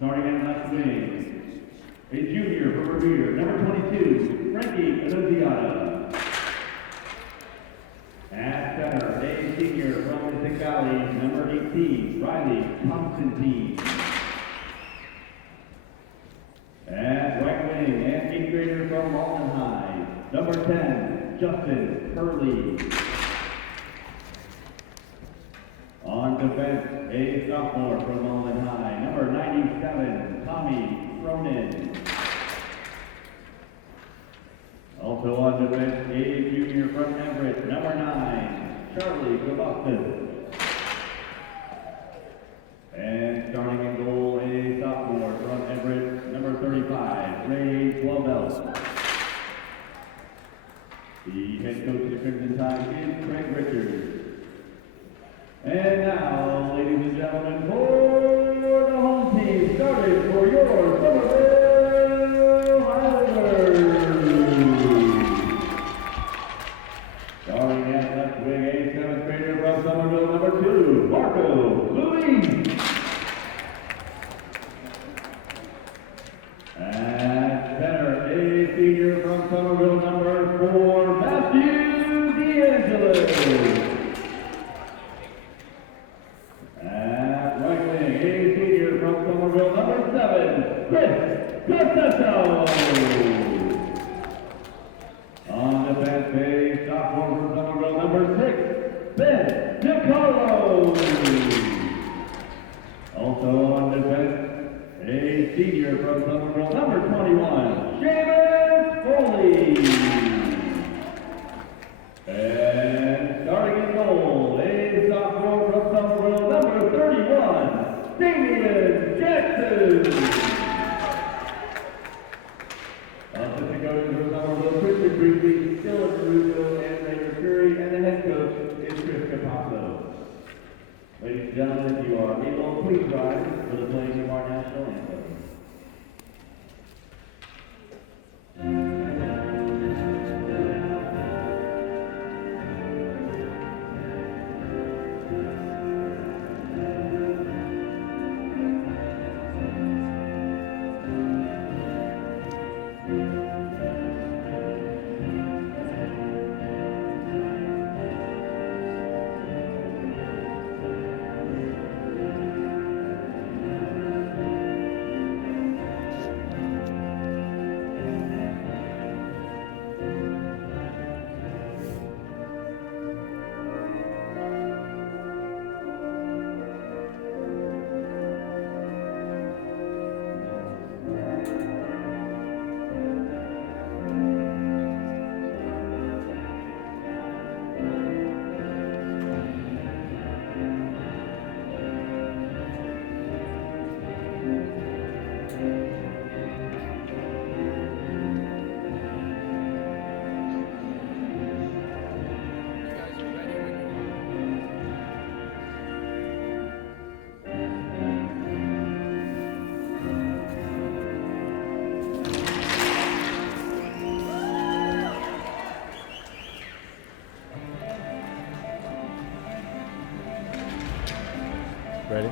Starting in left wing, a junior from Revere, number 22, Frankie Annunziata. At center, a senior from Mystic Valley, number 18, Riley Constantine. At right wing, an 8th grader from Malden High, number 10, Justin Hurley. On defense, a sophomore from Malden High, number 97, Tommy Cronin. Also on defense, a junior from Everett, number 9, Charlie Gaboston. And starting in goal, a sophomore from Everett, number 35, Ray Swabell. The head coach of the Crimson Tide is Craig Richards. And now, ladies and gentlemen, for the home team, started for your Somerville Highlanders. Starting at left wing, a 7th grader from Somerville, number 2, Marco Louis. At center, a senior from Somerville, number 4, Matthew D'Angelo. At right wing, a senior from Somerville, number 7, Chris Costello. On defense, a sophomore from Somerville, number 6, Ben DiCarlo. Also on defense, a senior from Somerville, number 21, Seamus Foley. And starting in goal, a sophomore from Somerville, number 31, Damian Jackson. Assistant coaches from Somerville, Christian Briefly, Dylan Caruso, and Raymond Curry, and the head coach is Chris Capasso. Ladies and gentlemen, if you are able, please rise for the playing of our national anthem. Ready?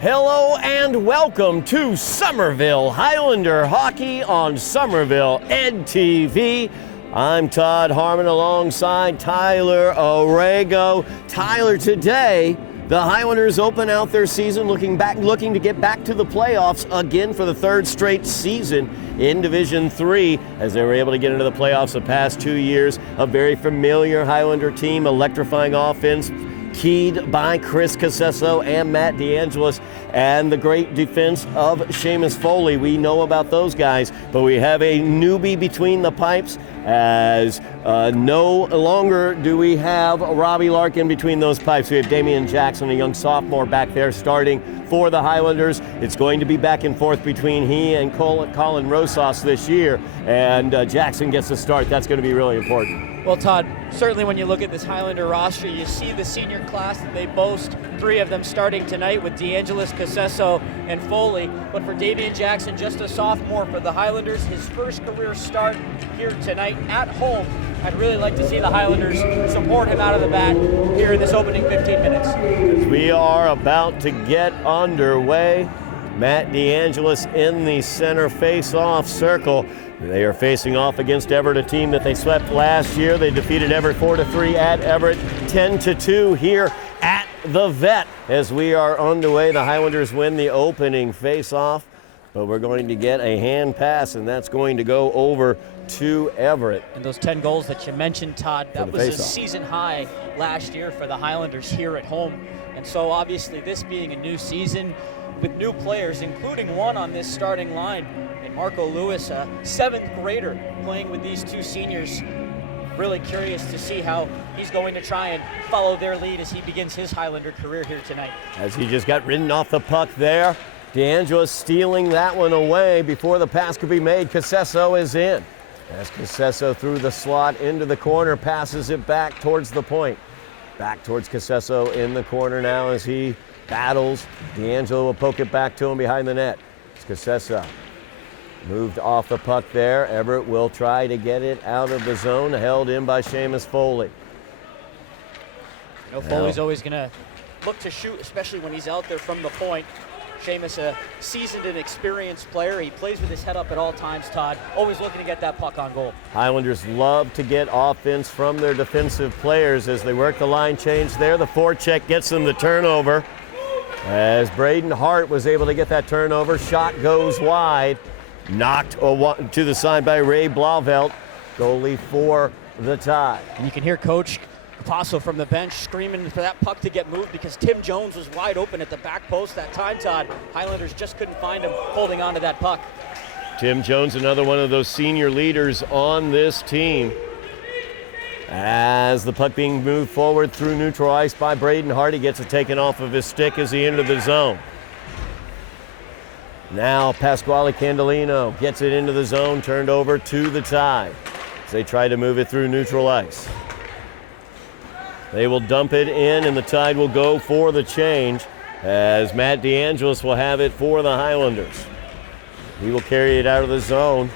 Hello and welcome to Somerville Highlander Hockey on Somerville Ed TV. I'm Todd Harmon alongside Tyler Orrego. Tyler, today the Highlanders open out their season looking to get back to the playoffs again for the 3rd straight season in Division 3 as they were able to get into the playoffs the past 2 years. A very familiar Highlander team, electrifying offense, keyed by Chris Costello and Matt DeAngelis, and the great defense of Seamus Foley. We know about those guys, but we have a newbie between the pipes, as no longer do we have Robbie Larkin between those pipes. We have Damian Jackson, a young sophomore back there starting for the Highlanders. It's going to be back and forth between he and Colin Rosas this year, and Jackson gets the start. That's going to be really important. Well, Todd, certainly when you look at this Highlander roster, you see the senior class that they boast, 3 of them starting tonight with DeAngelis, Costello, and Foley. But for Damian Jackson, just a sophomore for the Highlanders, his first career start here tonight at home. I'd really like to see the Highlanders support him out of the bat here in this opening 15 minutes. As we are about to get underway, Matt DeAngelis in the center face-off circle. They are facing off against Everett, a team that they swept last year. They defeated Everett 4-3 at Everett, 10-2 here at the Vet. As we are underway, the Highlanders win the opening face-off, but we're going to get a hand pass, and that's going to go over to Everett. And those 10 goals that you mentioned, Todd, that was a season high last year for the Highlanders here at home. And so obviously this being a new season with new players, including one on this starting line, and Marco Lewis, a 7th grader, playing with these two seniors. Really curious to see how he's going to try and follow their lead as he begins his Highlander career here tonight. As he just got ridden off the puck there, DeAngelis stealing that one away before the pass could be made. Casesso is in. As Casesso through the slot into the corner, passes it back towards the point. Back towards Casesso in the corner now as he battles. DeAngelo will poke it back to him behind the net. It's Casesso. Moved off the puck there. Everett will try to get it out of the zone, held in by Seamus Foley. You know, Foley's always going to look to shoot, especially when he's out there from the point. Seamus, a seasoned and experienced player. He plays with his head up at all times, Todd. Always looking to get that puck on goal. Highlanders love to get offense from their defensive players as they work the line change there. The forecheck gets them the turnover. As Braden Hart was able to get that turnover, shot goes wide. Knocked to the side by Ray Blauvelt, goalie for the tie. And you can hear Coach Capasso from the bench screaming for that puck to get moved because Tim Jones was wide open at the back post that time, Todd. Highlanders just couldn't find him holding on to that puck. Tim Jones, another one of those senior leaders on this team. As the puck being moved forward through neutral ice by Braden Hart, he gets it taken off of his stick as he entered the zone. Now Pasquale Candelino gets it into the zone, turned over to the tie as they try to move it through neutral ice. They will dump it in, and the Tide will go for the change as Matt DeAngelis will have it for the Highlanders. He will carry it out of the zone.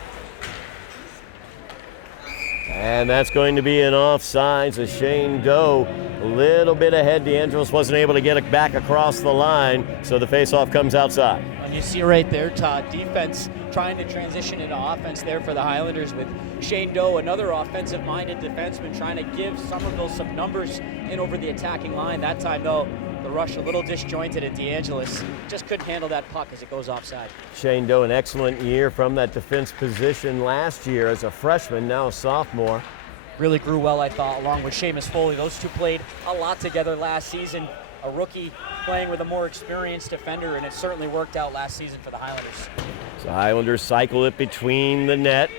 And that's going to be an offsides as Shane Doe a little bit ahead. DeAngelis wasn't able to get it back across the line, so the faceoff comes outside. And you see right there, Todd, defense trying to transition into offense there for the Highlanders with Shane Doe, another offensive-minded defenseman, trying to give Somerville some numbers in over the attacking line. That time, though, the rush a little disjointed, and DeAngelis just couldn't handle that puck as it goes offside. Shane Doe, an excellent year from that defense position last year as a freshman, now a sophomore. Really grew well, I thought, along with Seamus Foley. Those two played a lot together last season. A rookie playing with a more experienced defender, and it certainly worked out last season for the Highlanders. So Highlanders cycle it between the net.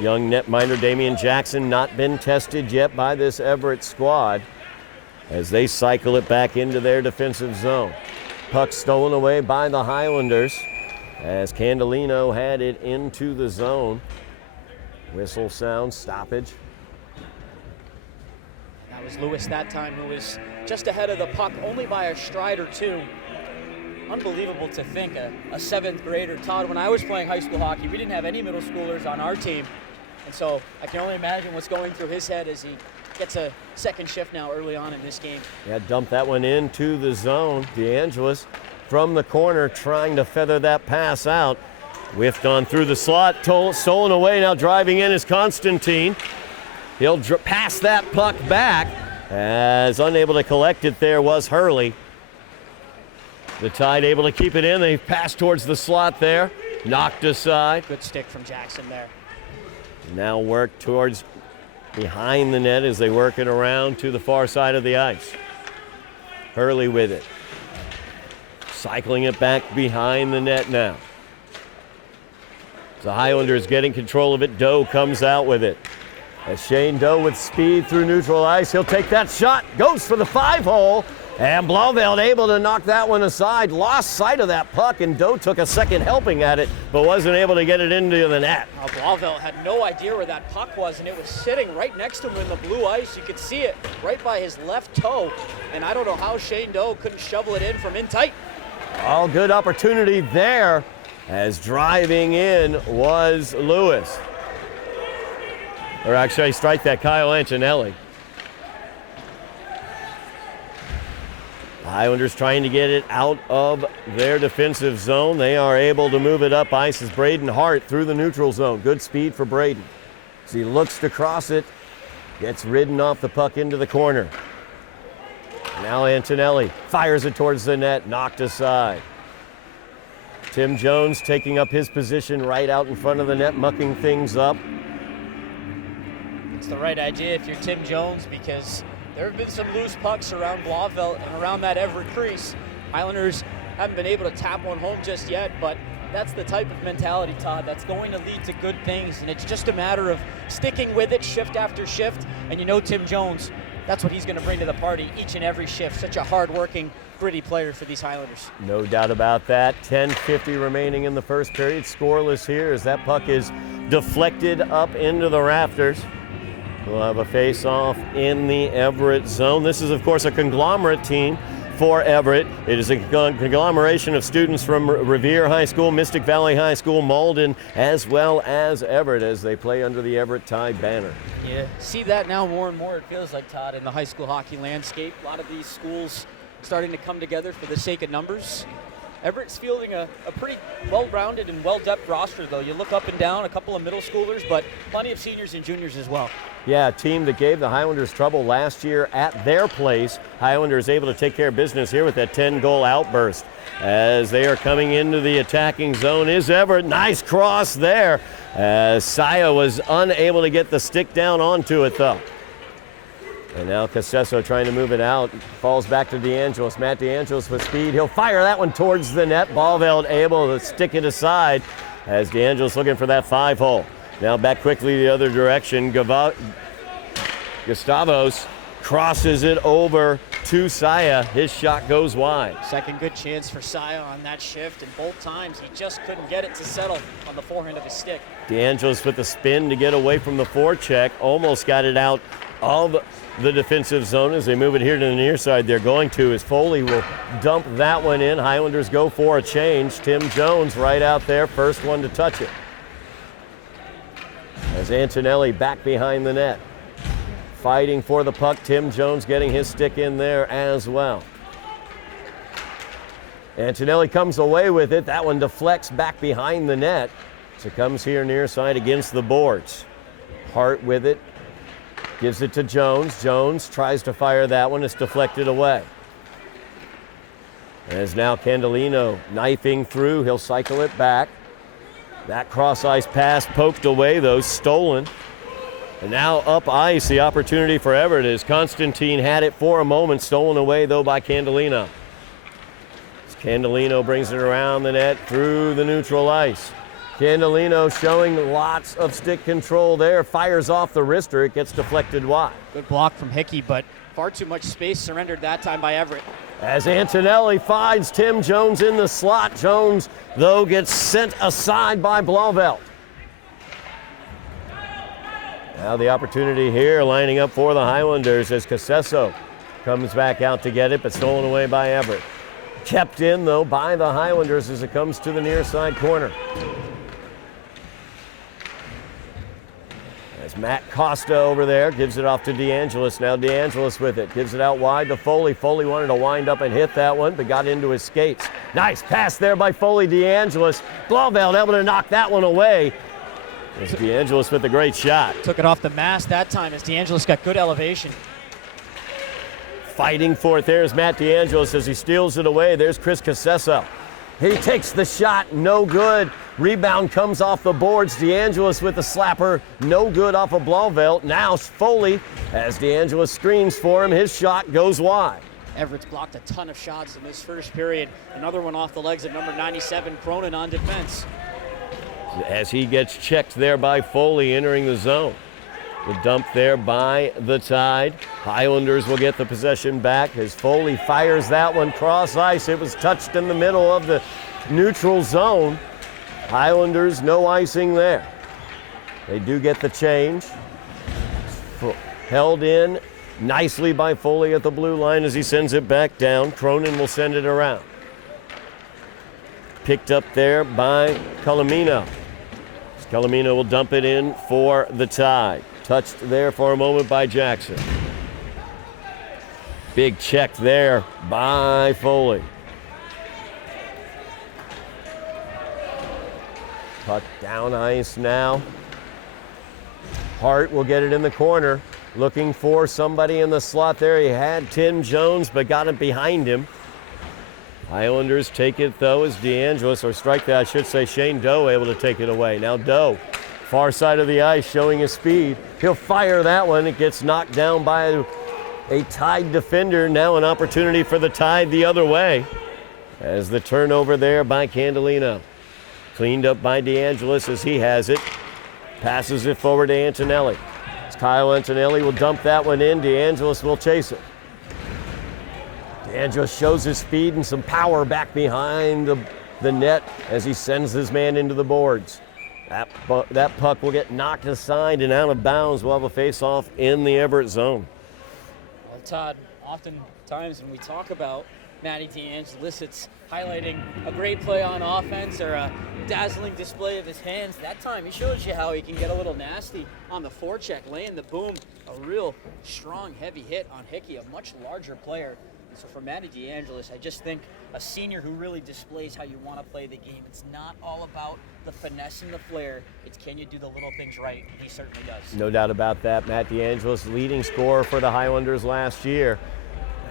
Young netminder Damian Jackson not been tested yet by this Everett squad as they cycle it back into their defensive zone. Puck stolen away by the Highlanders as Candelino had it into the zone. Whistle sound, stoppage. That was Lewis that time, who was just ahead of the puck only by a stride or two. Unbelievable to think, a 7th grader. Todd, when I was playing high school hockey, we didn't have any middle schoolers on our team. And so I can only imagine what's going through his head as he gets a second shift now early on in this game. Yeah, dump that one into the zone. DeAngelis from the corner trying to feather that pass out. Whiffed on through the slot, stolen away. Now driving in is Constantine. He'll pass that puck back as unable to collect it there was Hurley. The Tide able to keep it in. They pass towards the slot there. Knocked aside. Good stick from Jackson there. Now work towards behind the net as they work it around to the far side of the ice. Hurley with it. Cycling it back behind the net now. The Highlanders getting control of it. Doe comes out with it. As Shane Doe with speed through neutral ice. He'll take that shot. Goes for the 5-hole. And Blauvelt able to knock that one aside. Lost sight of that puck, and Doe took a second helping at it, but wasn't able to get it into the net. Blauvelt had no idea where that puck was, and it was sitting right next to him in the blue ice. You could see it right by his left toe. And I don't know how Shane Doe couldn't shovel it in from in tight. All good opportunity there as driving in was Lewis. Or actually, strike that, Kyle Antonelli. Highlanders trying to get it out of their defensive zone. They are able to move it up ice as Braden Hart through the neutral zone. Good speed for Braden. As he looks to cross it, gets ridden off the puck into the corner. Now Antonelli fires it towards the net, knocked aside. Tim Jones taking up his position right out in front of the net, mucking things up. It's the right idea if you're Tim Jones, because there have been some loose pucks around Blauvelt and around that Everett crease. Highlanders haven't been able to tap one home just yet, but that's the type of mentality, Todd, that's going to lead to good things, and it's just a matter of sticking with it shift after shift. And you know Tim Jones, that's what he's going to bring to the party each and every shift. Such a hard-working, gritty player for these Highlanders. No doubt about that. 10:50 remaining in the first period. Scoreless here as that puck is deflected up into the rafters. We'll have a face-off in the Everett zone. This is, of course, a conglomerate team for Everett. It is a conglomeration of students from Revere High School, Mystic Valley High School, Malden, as well as Everett as they play under the Everett Tide banner. Yeah, see that now more and more, it feels like, Todd, in the high school hockey landscape. A lot of these schools starting to come together for the sake of numbers. Everett's fielding a pretty well-rounded and well-depth roster, though. You look up and down, a couple of middle schoolers, but plenty of seniors and juniors as well. Yeah, a team that gave the Highlanders trouble last year at their place. Highlanders able to take care of business here with that 10-goal outburst. As they are coming into the attacking zone is Everett. Nice cross there. Saya was unable to get the stick down onto it, though. And now Casesso trying to move it out. Falls back to DeAngelis. Matt DeAngelis with speed. He'll fire that one towards the net. Blauvelt able to stick it aside as DeAngelis looking for that 5-hole. Now back quickly the other direction. Gustavos crosses it over to Saya. His shot goes wide. Second good chance for Saya on that shift, and both times he just couldn't get it to settle on the forehand of his stick. DeAngelis with the spin to get away from the forecheck. Almost got it out of the defensive zone as they move it here to the near side. They're going to as Foley will dump that one in. Highlanders go for a change. Tim Jones right out there, first one to touch it. As Antonelli back behind the net. Fighting for the puck. Tim Jones getting his stick in there as well. Antonelli comes away with it. That one deflects back behind the net. So it comes here near side against the boards. Hart with it. Gives it to Jones. Jones tries to fire that one. It's deflected away. As now Candelino knifing through. He'll cycle it back. That cross-ice pass poked away, though, stolen. And now up ice, the opportunity for Everett as Constantine had it for a moment, stolen away, though, by Candelino. As Candelino brings it around the net through the neutral ice. Candelino showing lots of stick control there, fires off the wrister, it gets deflected wide. Good block from Hickey, but far too much space surrendered that time by Everett. As Antonelli finds Tim Jones in the slot. Jones, though, gets sent aside by Blauvelt. Now the opportunity here lining up for the Highlanders as Casesso comes back out to get it, but stolen away by Everett. Kept in, though, by the Highlanders as it comes to the near side corner. As Matt Costa over there gives it off to DeAngelis. Now DeAngelis with it. Gives it out wide to Foley. Foley wanted to wind up and hit that one, but got into his skates. Nice pass there by Foley. DeAngelis. Blauvelt able to knock that one away. It's DeAngelis with a great shot. Took it off the mast that time as DeAngelis got good elevation. Fighting for it there is Matt DeAngelis as he steals it away. There's Chris Casesso. He takes the shot, no good. Rebound comes off the boards. DeAngelis with the slapper, no good off of Blauvelt. Now Foley, as DeAngelis screens for him, his shot goes wide. Everett's blocked a ton of shots in this first period. Another one off the legs of number 97, Cronin on defense. As he gets checked there by Foley entering the zone. The dump there by the Tide. Highlanders will get the possession back as Foley fires that one cross ice. It was touched in the middle of the neutral zone. Highlanders, no icing there. They do get the change. Held in nicely by Foley at the blue line as he sends it back down. Cronin will send it around. Picked up there by Colomino. Colomino will dump it in for the Tide. touched there for a moment by Jackson. Big check there by Foley. Puck down ice now. Hart will get it in the corner. Looking for somebody in the slot there. He had Tim Jones, but got it behind him. Highlanders take it, though, as DeAngelis, or strike that, I should say, Shane Doe able to take it away. Now Doe, far side of the ice, showing his speed. He'll fire that one. It gets knocked down by a Tide defender. Now an opportunity for the Tide the other way, as the turnover there by Candelino. Cleaned up by DeAngelis as he has it. Passes it forward to Antonelli. As Kyle Antonelli will dump that one in. DeAngelis will chase it. DeAngelis shows his speed and some power back behind the net as he sends his man into the boards. That puck will get knocked aside and out of bounds. We'll have a face-off in the Everett zone. Well, Todd, oftentimes when we talk about Matty DeAngelis, it's highlighting a great play on offense or a dazzling display of his hands. That time he shows you how he can get a little nasty on the forecheck, laying the boom. A real strong, heavy hit on Hickey, a much larger player. And so for Matty DeAngelis, I just think a senior who really displays how you want to play the game. It's not all about the finesse and the flair. It's can you do the little things right? And he certainly does. No doubt about that. Matt DeAngelis, leading scorer for the Highlanders last year.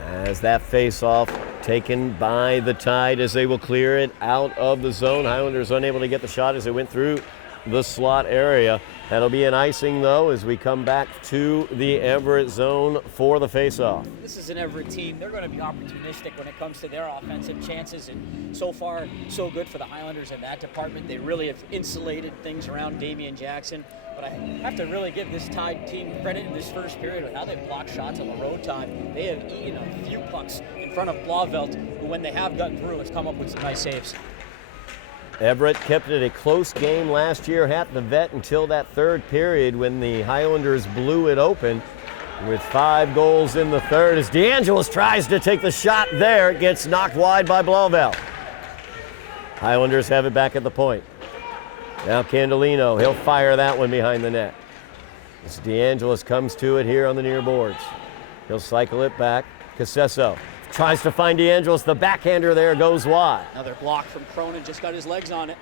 As that face-off taken by the Tide as they will clear it out of the zone. Highlanders unable to get the shot as they went through the slot area. That'll be an icing, though, as we come back to the Everett zone for the face-off. This is an Everett team. They're going to be opportunistic when it comes to their offensive chances, and so far, so good for the Highlanders in that department. They really have insulated things around Damian Jackson. But I have to really give this Tide team credit in this first period with how they blocked shots on the road, Todd. They have eaten a few pucks in front of Blauvelt, who when they have gotten through has come up with some nice saves. Everett kept it a close game last year at the Vet until that third period when the Highlanders blew it open with 5 goals in the third. As DeAngelis tries to take the shot there, it gets knocked wide by Blauvelt. Highlanders have it back at the point. Now Candelino, he'll fire that one behind the net. As DeAngelis comes to it here on the near boards. He'll cycle it back. Casesso tries to find DeAngelis. The backhander there goes wide. Another block from Cronin, just got his legs on it.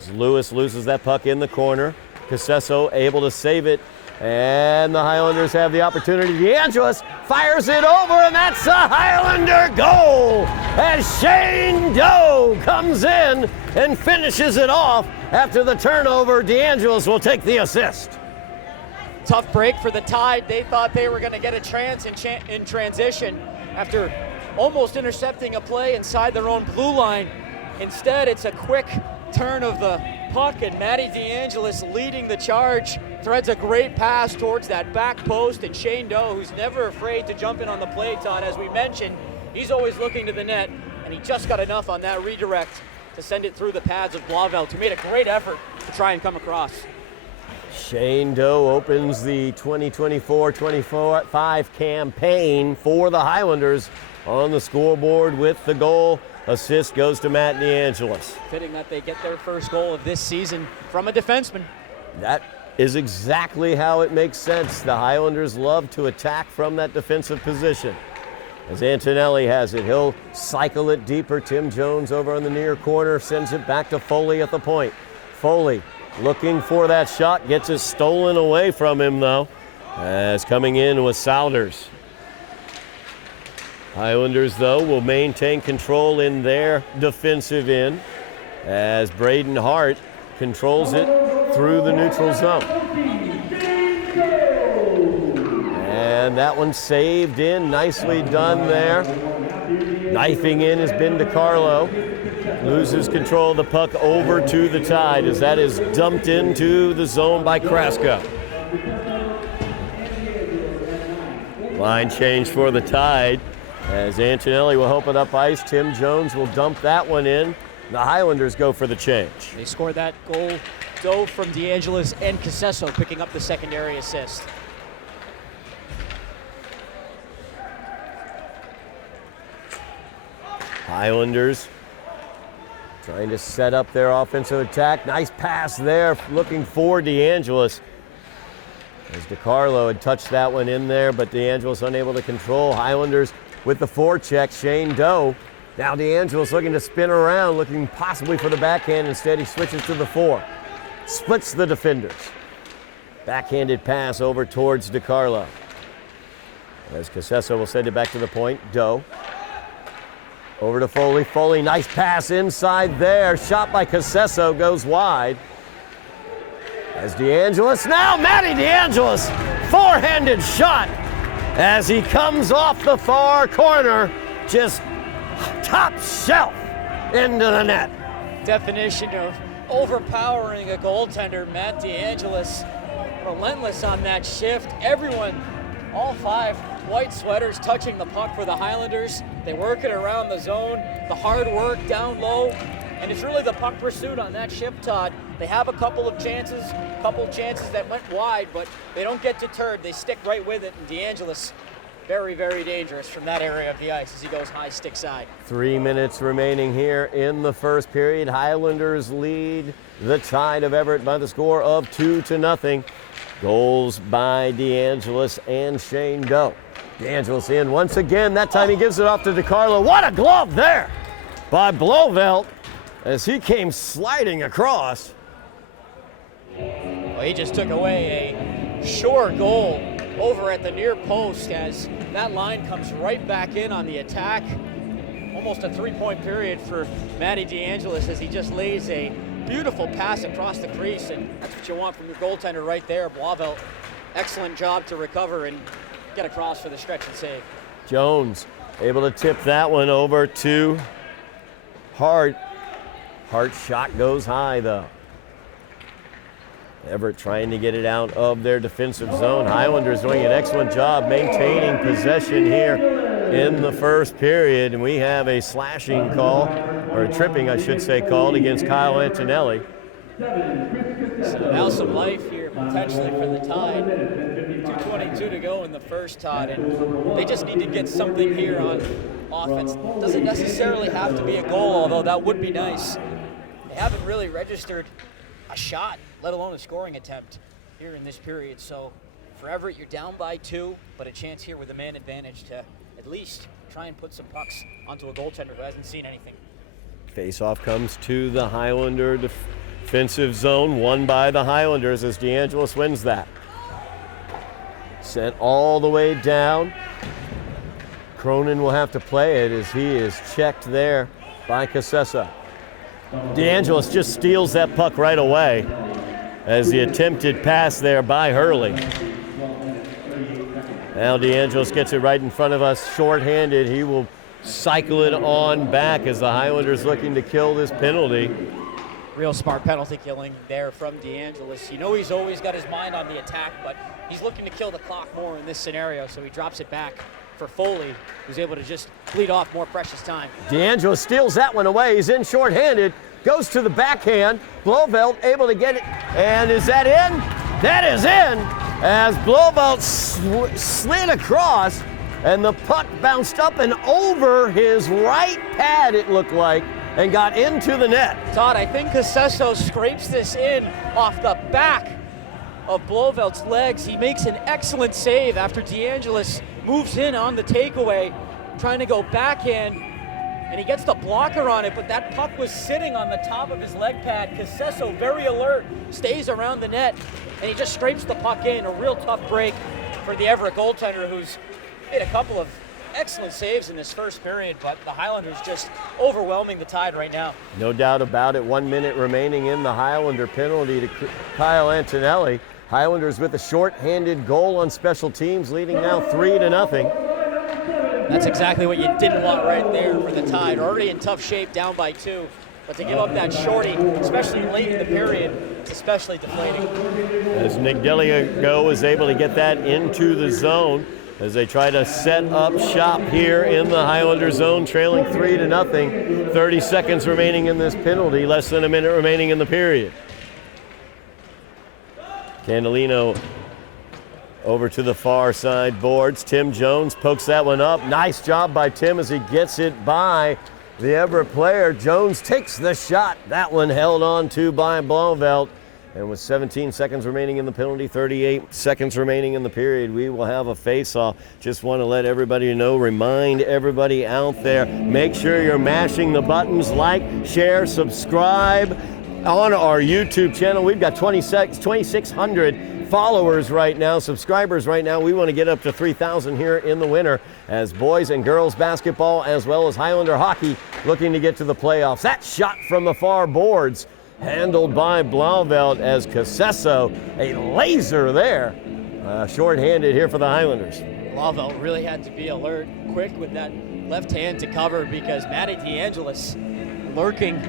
As Lewis loses that puck in the corner. Casesso able to save it. And the Highlanders have the opportunity. DeAngelis fires it over, and that's a Highlander goal as Shane Doe comes in and finishes it off. After the turnover, DeAngelis will take the assist. Tough break for the Tide. They thought they were going to get a chance in transition after almost intercepting a play inside their own blue line. Instead, it's a quick turn of the puck, and Matty DeAngelis leading the charge, threads a great pass towards that back post, and Shane Doe, who's never afraid to jump in on the play, Todd, as we mentioned, he's always looking to the net, and he just got enough on that redirect to send it through the pads of Blauvelt, who made a great effort to try and come across. Shane Doe opens the 2024-25 campaign for the Highlanders on the scoreboard with the goal. Assist goes to Matt DeAngelis. Fitting that they get their first goal of this season from a defenseman. That is exactly how it makes sense. The Highlanders love to attack from that defensive position. As Antonelli has it, he'll cycle it deeper. Tim Jones over on the near corner sends it back to Foley at the point. Foley looking for that shot, gets it stolen away from him though, as coming in was Souders. Highlanders, though, will maintain control in their defensive end as Braden Hart controls it through the neutral zone. And that one saved in, nicely done there. Knifing in has been DiCarlo. Loses control of the puck over to the Tide as that is dumped into the zone by Kraska. Line change for the Tide. As Antonelli will open up ice, Tim Jones will dump that one in. The Highlanders go for the change. They scored that goal, Doe from DeAngelis and Casesso picking up the secondary assist. Highlanders trying to set up their offensive attack. Nice pass there, looking for DeAngelis. As DiCarlo had touched that one in there, but DeAngelis unable to control. Highlanders with the forecheck. Shane Doe. Now DeAngelis looking to spin around, looking possibly for the backhand. Instead, he switches to the fore. Splits the defenders. Backhanded pass over towards DiCarlo. As Casesso will send it back to the point. Doe. Over to Foley. Foley, nice pass inside there. Shot by Casesso goes wide. As DeAngelis, now Matty DeAngelis, forehanded shot as he comes off the far corner, just top shelf into the net. Definition of overpowering a goaltender. Matt DeAngelis, relentless on that shift. Everyone, all 5 white sweaters touching the puck for the Highlanders. They work it around the zone, the hard work down low, and it's really the puck pursuit on that shift, Todd. They have a couple of chances that went wide, but they don't get deterred. They stick right with it, and DeAngelis, very, very dangerous from that area of the ice as he goes high stick side. 3 minutes remaining here in the first period. Highlanders lead the Tide of Everett by the score of 2-0. Goals by DeAngelis and Shane Doe. DeAngelis in once again. That time he gives it off to DiCarlo. What a glove there by Blovelt as he came sliding across. Well, he just took away a sure goal over at the near post as that line comes right back in on the attack. Almost a 3-point period for Matty DeAngelis as he just lays a beautiful pass across the crease, and that's what you want from your goaltender right there. Blovelt, excellent job to recover and get across for the stretch and save. Jones able to tip that one over to Hart. Hart's shot goes high though. Everett trying to get it out of their defensive zone. Highlanders doing an excellent job maintaining possession here in the first period, and we have a slashing call, or a tripping I should say, called against Kyle Antonelli. So now some life here potentially for the Tide. 2:22 to go in the first, Todd, and they just need to get something here on offense. Doesn't necessarily have to be a goal, although that would be nice. They haven't really registered a shot, let alone a scoring attempt here in this period. So for Everett, you're down by 2, but a chance here with a man advantage to at least try and put some pucks onto a goaltender who hasn't seen anything. Face-off comes to the Highlander defensive zone, won by the Highlanders as DeAngelis wins that. Sent all the way down. Cronin will have to play it as he is checked there by Casesso. DeAngelis just steals that puck right away as the attempted pass there by Hurley. Now DeAngelis gets it right in front of us, shorthanded. He will cycle it on back as the Highlanders looking to kill this penalty. Real smart penalty killing there from DeAngelis. You know he's always got his mind on the attack, but he's looking to kill the clock more in this scenario, so he drops it back for Foley, who's able to just bleed off more precious time. DeAngelis steals that one away. He's in shorthanded, goes to the backhand. Blovelt able to get it, and is that in? That is in, as Blovelt slid across, and the puck bounced up and over his right pad, it looked like, and got into the net. Todd, I think Casesso scrapes this in off the back of Blovelt's legs. He makes an excellent save after DeAngelis moves in on the takeaway, trying to go backhand, and he gets the blocker on it, but that puck was sitting on the top of his leg pad. Casesso, very alert, stays around the net, and he just scrapes the puck in. A real tough break for the Everett goaltender, who's made a couple of excellent saves in this first period, but the Highlanders just overwhelming the Tide right now. No doubt about it. 1 minute remaining in the Highlander penalty to Kyle Antonelli. Highlanders with a short-handed goal on special teams, leading now 3-0. That's exactly what you didn't want right there for the Tide. Already in tough shape, down by 2. But to give up that shorty, especially late in the period, it's especially deflating. As Nick Deliago was able to get that into the zone as they try to set up shop here in the Highlander zone, trailing 3-0. 30 seconds remaining in this penalty, less than a minute remaining in the period. Candolino over to the far side boards. Tim Jones pokes that one up. Nice job by Tim as he gets it by the Everett player. Jones takes the shot. That one held on to by Blovelt And with 17 seconds remaining in the penalty, 38 seconds remaining in the period, we will have a face-off. Just want to let everybody know, remind everybody out there, make sure you're mashing the buttons, like, share, subscribe on our YouTube channel. We've got 2,600 followers right now, subscribers right now. We want to get up to 3,000 here in the winter as boys and girls basketball as well as Highlander hockey looking to get to the playoffs. That shot from the far boards handled by Blauvelt as Casesso, a laser there. Short-handed here for the Highlanders. Blauvelt really had to be alert, quick with that left hand to cover because Matty DeAngelis lurking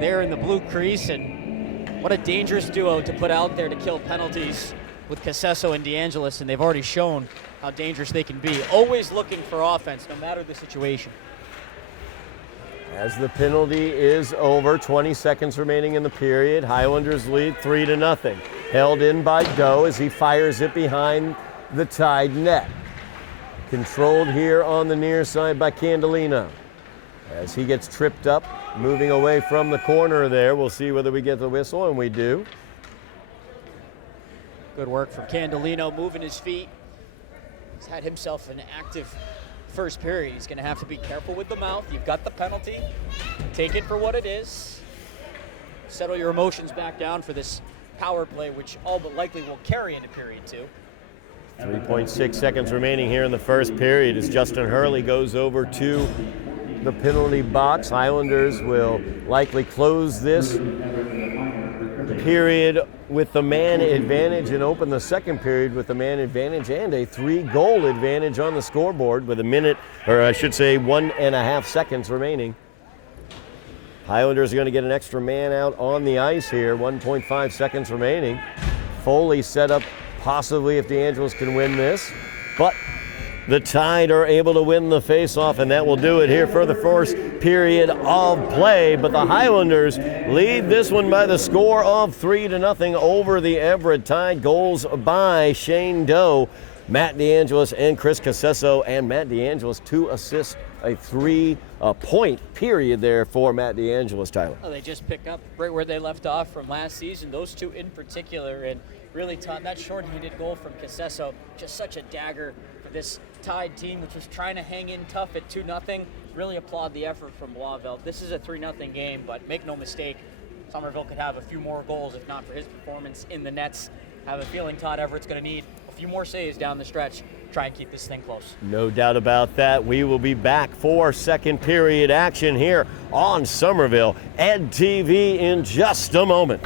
there in the blue crease, and what a dangerous duo to put out there to kill penalties with Casesso and DeAngelis, and they've already shown how dangerous they can be. Always looking for offense, no matter the situation. As the penalty is over, 20 seconds remaining in the period. Highlanders lead 3-0. Held in by Doe as he fires it behind the Tide net. Controlled here on the near side by Candelino. As he gets tripped up, moving away from the corner there. We'll see whether we get the whistle, and we do. Good work from Candelino, moving his feet. He's had himself an active first period. He's going to have to be careful with the mouth. You've got the penalty. Take it for what it is. Settle your emotions back down for this power play, which all but likely will carry into period 2. 3.6 seconds remaining here in the first period as Justin Hurley goes over to the penalty box. Highlanders will likely close this period with the man advantage and open the second period with the man advantage and a 3-goal advantage on the scoreboard with 1.5 seconds remaining. Highlanders are going to get an extra man out on the ice here, 1.5 seconds remaining. Foley set up possibly if DeAngelis can win this, but the Tide are able to win the face-off, and that will do it here for the first period of play. But the Highlanders lead this one by the score of 3-0 over the Everett Tide. Goals by Shane Doe, Matt DeAngelis, and Chris Casesso. And Matt DeAngelis, 2 assists, a 3-point period there for Matt DeAngelis, Tyler. Well, they just pick up right where they left off from last season, those two in particular, and really, Todd, that short-handed goal from Casesso, just such a dagger for this Tide team, which was trying to hang in tough at 2-0. Really applaud the effort from Blauvelt. This is a 3-0 game, but make no mistake, Somerville could have a few more goals if not for his performance in the nets. I have a feeling Todd Everett's going to need a few more saves down the stretch. Try and keep this thing close. No doubt about that. We will be back for second period action here on Somerville Ed TV in just a moment.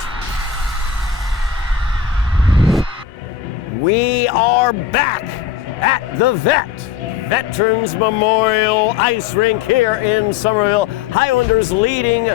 We are back at the Veterans Memorial Ice Rink here in Somerville. Highlanders leading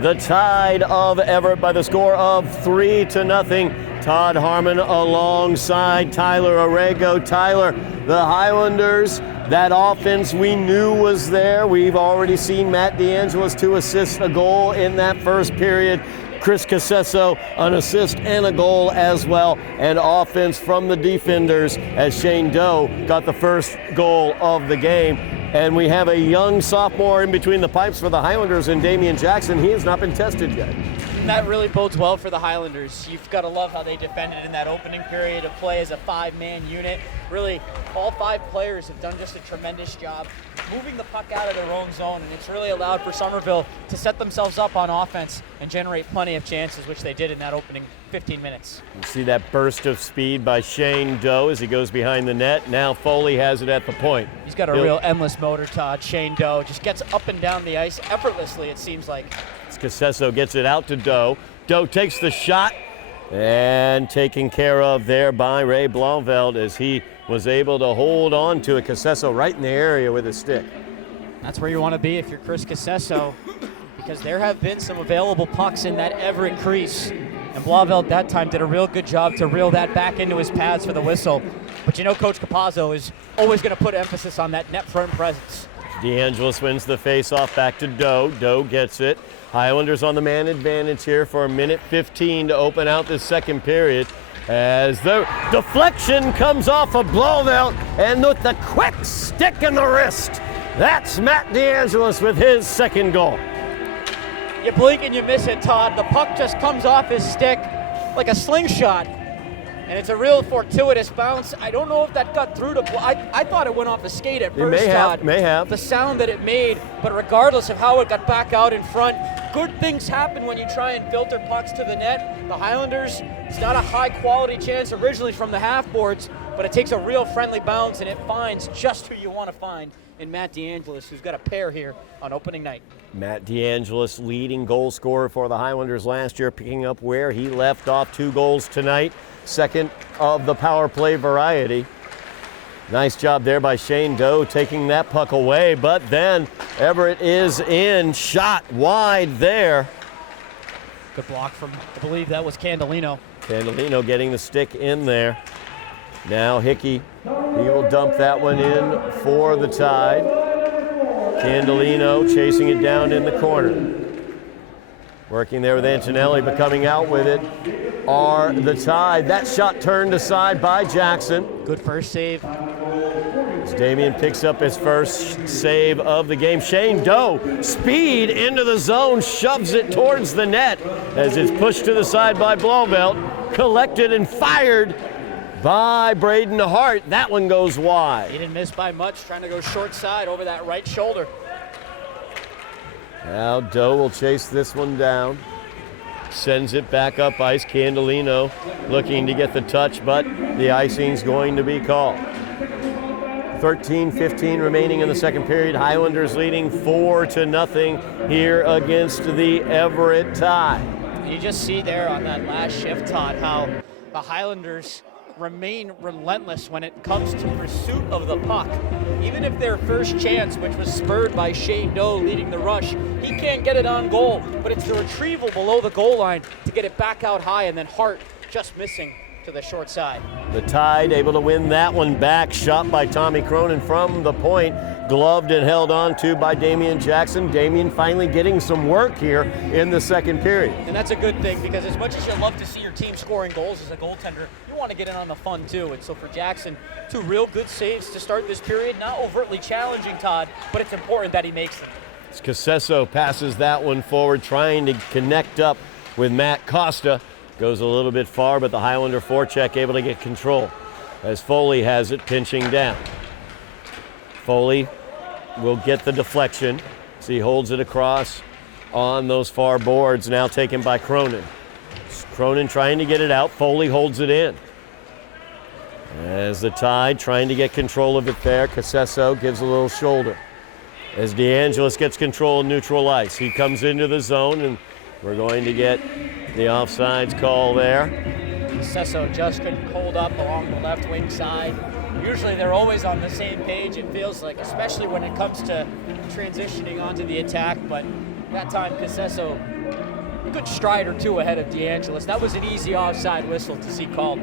the Tide of Everett by the score of 3-0. Todd Harmon alongside Tyler Orrego. Tyler, the Highlanders, that offense we knew was there. We've already seen Matt DeAngelis 2 assists, a goal in that first period. Chris Casesso, an assist and a goal as well, and offense from the defenders as Shane Doe got the first goal of the game. And we have a young sophomore in between the pipes for the Highlanders in Damian Jackson. He has not been tested yet. And that really bodes well for the Highlanders. You've got to love how they defended in that opening period of play as a 5-man unit. Really, all 5 players have done just a tremendous job moving the puck out of their own zone, and it's really allowed for Somerville to set themselves up on offense and generate plenty of chances, which they did in that opening 15 minutes. You see that burst of speed by Shane Doe as he goes behind the net. Now Foley has it at the point. He's got a real endless motor, Todd. Shane Doe just gets up and down the ice effortlessly, it seems like. Casesso gets it out to Doe. Doe takes the shot and taken care of there by Ray Blauvelt as he was able to hold on to it. Casesso right in the area with his stick. That's where you want to be if you're Chris Casesso, because there have been some available pucks in that Everett crease. And Blauvelt that time did a real good job to reel that back into his pads for the whistle. But you know Coach Capazzo is always going to put emphasis on that net front presence. DeAngelis wins the face-off back to Doe. Doe gets it. Highlanders on the man advantage here for 1:15 to open out this second period as the deflection comes off of Blauvelt, and with the quick stick in the wrist, that's Matt DeAngelis with his second goal. You blink and you miss it, Todd. The puck just comes off his stick, like a slingshot. And it's a real fortuitous bounce. I don't know if that got through to. I thought it went off a skate at first, Todd. May have. The sound that it made, but regardless of how it got back out in front, good things happen when you try and filter pucks to the net. The Highlanders, it's not a high quality chance originally from the half boards, but it takes a real friendly bounce and it finds just who you want to find in Matt DeAngelis, who's got a pair here on opening night. Matt DeAngelis, leading goal scorer for the Highlanders last year, picking up where he left off, 2 goals tonight. Second of the power play variety. Nice job there by Shane Doe taking that puck away, but then Everett is in, shot wide there. Good block from, I believe that was Candelino. Candelino getting the stick in there. Now Hickey, he will dump that one in for the Tide. Candelino chasing it down in the corner. Working there with Antonelli, but coming out with it are the Tide. That shot turned aside by Jackson. Good first save. As Damian picks up his first save of the game. Shane Doe, speed into the zone, shoves it towards the net as it's pushed to the side by Blauvelt. Collected and fired by Braden Hart. That one goes wide. He didn't miss by much, trying to go short side over that right shoulder. Now Doe will chase this one down. Sends it back up ice. Candelino looking to get the touch, but the icing's going to be called. 13-15 remaining in the second period. Highlanders leading 4-0 here against the Everett Tide. You just see there on that last shift, Todd, how the Highlanders remain relentless when it comes to pursuit of the puck. Even if their first chance, which was spurred by Shane Doe leading the rush, he can't get it on goal, but it's the retrieval below the goal line to get it back out high, and then Hart just missing to the short side. The Tide able to win that one back. Shot by Tommy Cronin from the point. Gloved and held on to by Damian Jackson. Damian finally getting some work here in the second period. And that's a good thing, because as much as you love to see your team scoring goals as a goaltender, you want to get in on the fun too. And so for Jackson, 2 real good saves to start this period. Not overtly challenging, Todd, but it's important that he makes them. Casesso passes that one forward, trying to connect up with Matt Costa. Goes a little bit far, but the Highlander forecheck able to get control as Foley has it, pinching down. Foley will get the deflection as he holds it across on those far boards, now taken by Cronin. Cronin trying to get it out. Foley holds it in. As the Tide trying to get control of it there, Casesso gives a little shoulder. As DeAngelis gets control of neutral ice, he comes into the zone, and we're going to get the offsides call there. Casesso just couldn't hold up along the left wing side. Usually they're always on the same page, it feels like, especially when it comes to transitioning onto the attack, but that time Casesso, a good stride or 2 ahead of DeAngelis. That was an easy offside whistle to see called.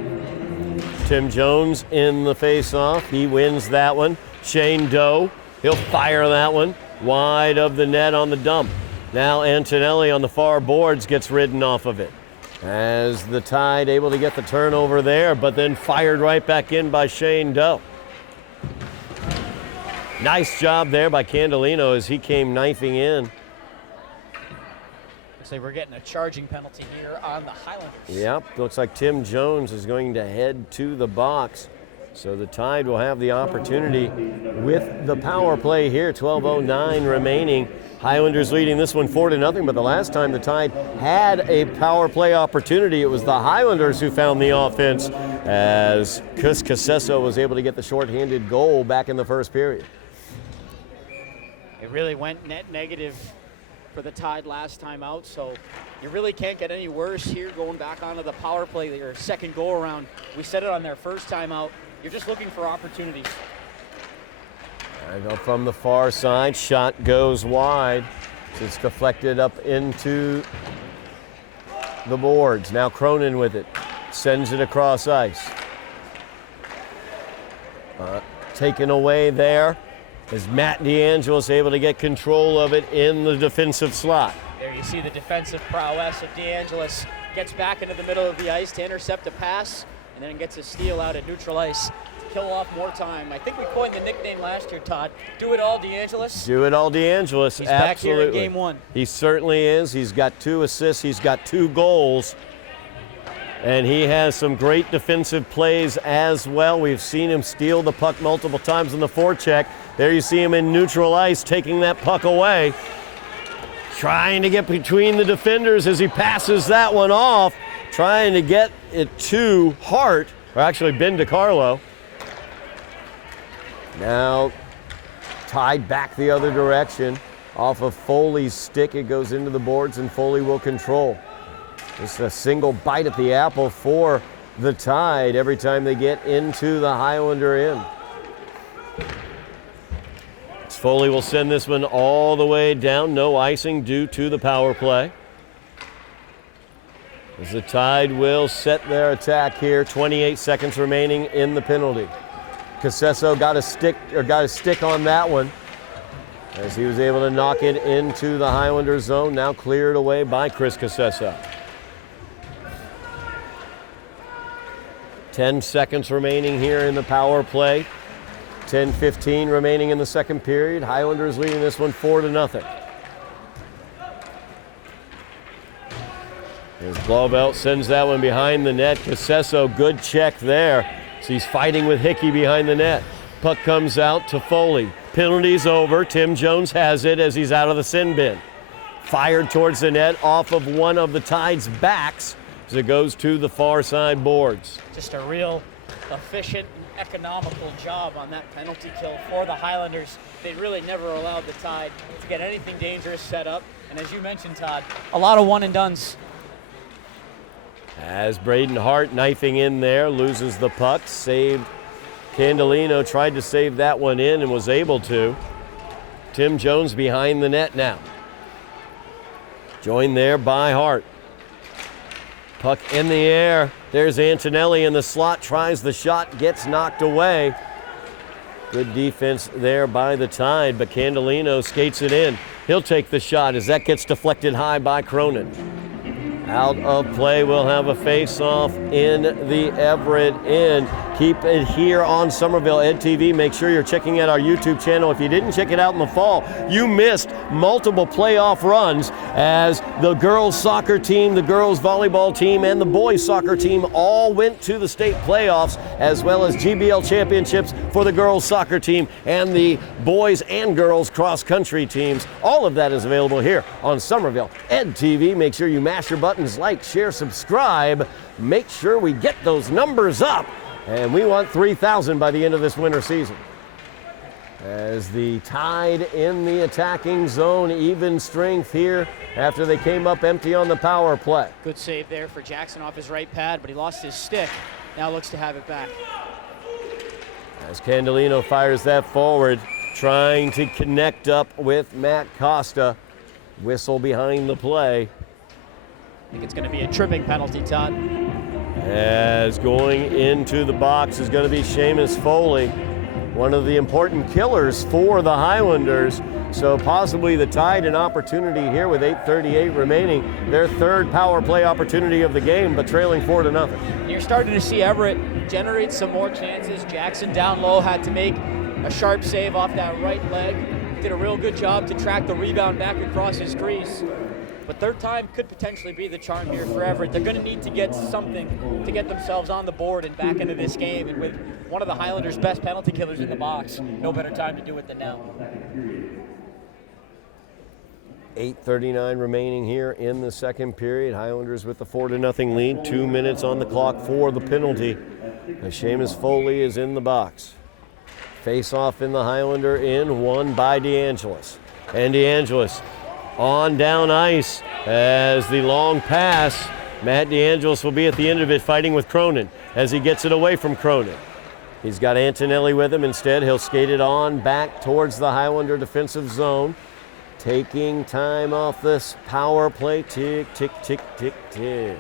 Tim Jones in the face-off. He wins that one. Shane Doe, he'll fire that one wide of the net on the dump. Now Antonelli on the far boards gets ridden off of it. As the Tide able to get the turnover there, but then fired right back in by Shane Doe. Nice job there by Candelino as he came knifing in. Looks like we're getting a charging penalty here on the Highlanders. Yep, looks like Tim Jones is going to head to the box. So the Tide will have the opportunity with the power play here. 12:09 remaining. Highlanders leading this one 4-0, but the last time the Tide had a power play opportunity, it was the Highlanders who found the offense as Chris Casesso was able to get the shorthanded goal back in the first period. It really went net negative for the Tide last time out, so you really can't get any worse here going back onto the power play, your second go around. We said it on their first time out. You're just looking for opportunities. I go from the far side, shot goes wide. It's deflected up into the boards. Now Cronin with it, sends it across ice. Taken away there as Matt DeAngelis able to get control of it in the defensive slot. There you see the defensive prowess of DeAngelis. Gets back into the middle of the ice to intercept a pass, and then gets a steal out at neutral ice to kill off more time. I think we coined the nickname last year, Todd. Do it all, DeAngelis. Do it all, DeAngelis. He's absolutely. back here in game 1. He certainly is. He's got 2 assists. He's got 2 goals. and he has some great defensive plays as well. We've seen him steal the puck multiple times in the forecheck. There you see him in neutral ice taking that puck away, trying to get between the defenders as he passes that one off, trying to get it to Hart, or actually Ben DiCarlo. Now tied back the other direction. Off of Foley's stick, it goes into the boards, and Foley will control. Just a single bite at the apple for the Tide every time they get into the Highlander end. Foley will send this one all the way down. No icing due to the power play. As the Tide will set their attack here. 28 seconds remaining in the penalty. Casesso got a stick on that one, as he was able to knock it into the Highlander zone, now cleared away by Chris Casesso. 10 seconds remaining here in the power play. 10:15 remaining in the second period. Highlanders leading this one 4-0. As Blauvelt sends that one behind the net. Casesso, good check there. So he's fighting with Hickey behind the net. Puck comes out to Foley. Penalty's over. Tim Jones has it as he's out of the sin bin. Fired towards the net off of one of the Tide's backs as it goes to the far side boards. Just a real efficient, economical job on that penalty kill for the Highlanders. They really never allowed the Tide to get anything dangerous set up. And as you mentioned, Todd, a lot of one and dones. As Braden Hart knifing in there, loses the puck, saved. Candelino tried to save that one in and was able to. Tim Jones behind the net now. Joined there by Hart. Puck in the air. There's Antonelli in the slot, tries the shot, gets knocked away. Good defense there by the Tide, but Candelino skates it in. He'll take the shot as that gets deflected high by Cronin. Out of play, we'll have a face-off in the Everett end. Keep it here on Somerville Ed TV. Make sure you're checking out our YouTube channel. If you didn't check it out in the fall, you missed multiple playoff runs as the girls soccer team, the girls volleyball team, and the boys soccer team all went to the state playoffs, as well as GBL championships for the girls soccer team and the boys and girls cross-country teams. All of that is available here on Somerville Ed TV. Make sure you mash your buttons, like, share, subscribe. Make sure we get those numbers up. And we want 3,000 by the end of this winter season. As the Tide in the attacking zone, even strength here after they came up empty on the power play. Good save there for Jackson off his right pad, but he lost his stick. Now looks to have it back. As Candelino fires that forward, trying to connect up with Matt Costa. Whistle behind the play. I think it's going to be a tripping penalty, Todd. As going into the box is going to be Seamus Foley, one of the important killers for the Highlanders. So possibly the Tide an opportunity here with 8:38 remaining. Their third power play opportunity of the game, but trailing 4-0. You're starting to see Everett generate some more chances. Jackson down low had to make a sharp save off that right leg. Did a real good job to track the rebound back across his crease. But third time could potentially be the charm here for Everett. They're going to need to get something to get themselves on the board and back into this game. And with one of the Highlanders' best penalty killers in the box, no better time to do it than now. 8:39 remaining here in the second period. Highlanders with the 4-0 lead. 2 minutes on the clock for the penalty. As Seamus Foley is in the box. Face off in the Highlander end, won by DeAngelis. And DeAngelis on down ice as the long pass. Matt DeAngelis will be at the end of it fighting with Cronin as he gets it away from Cronin. He's got Antonelli with him. Instead, he'll skate it on back towards the Highlander defensive zone. Taking time off this power play. Tick, tick, tick, tick, tick.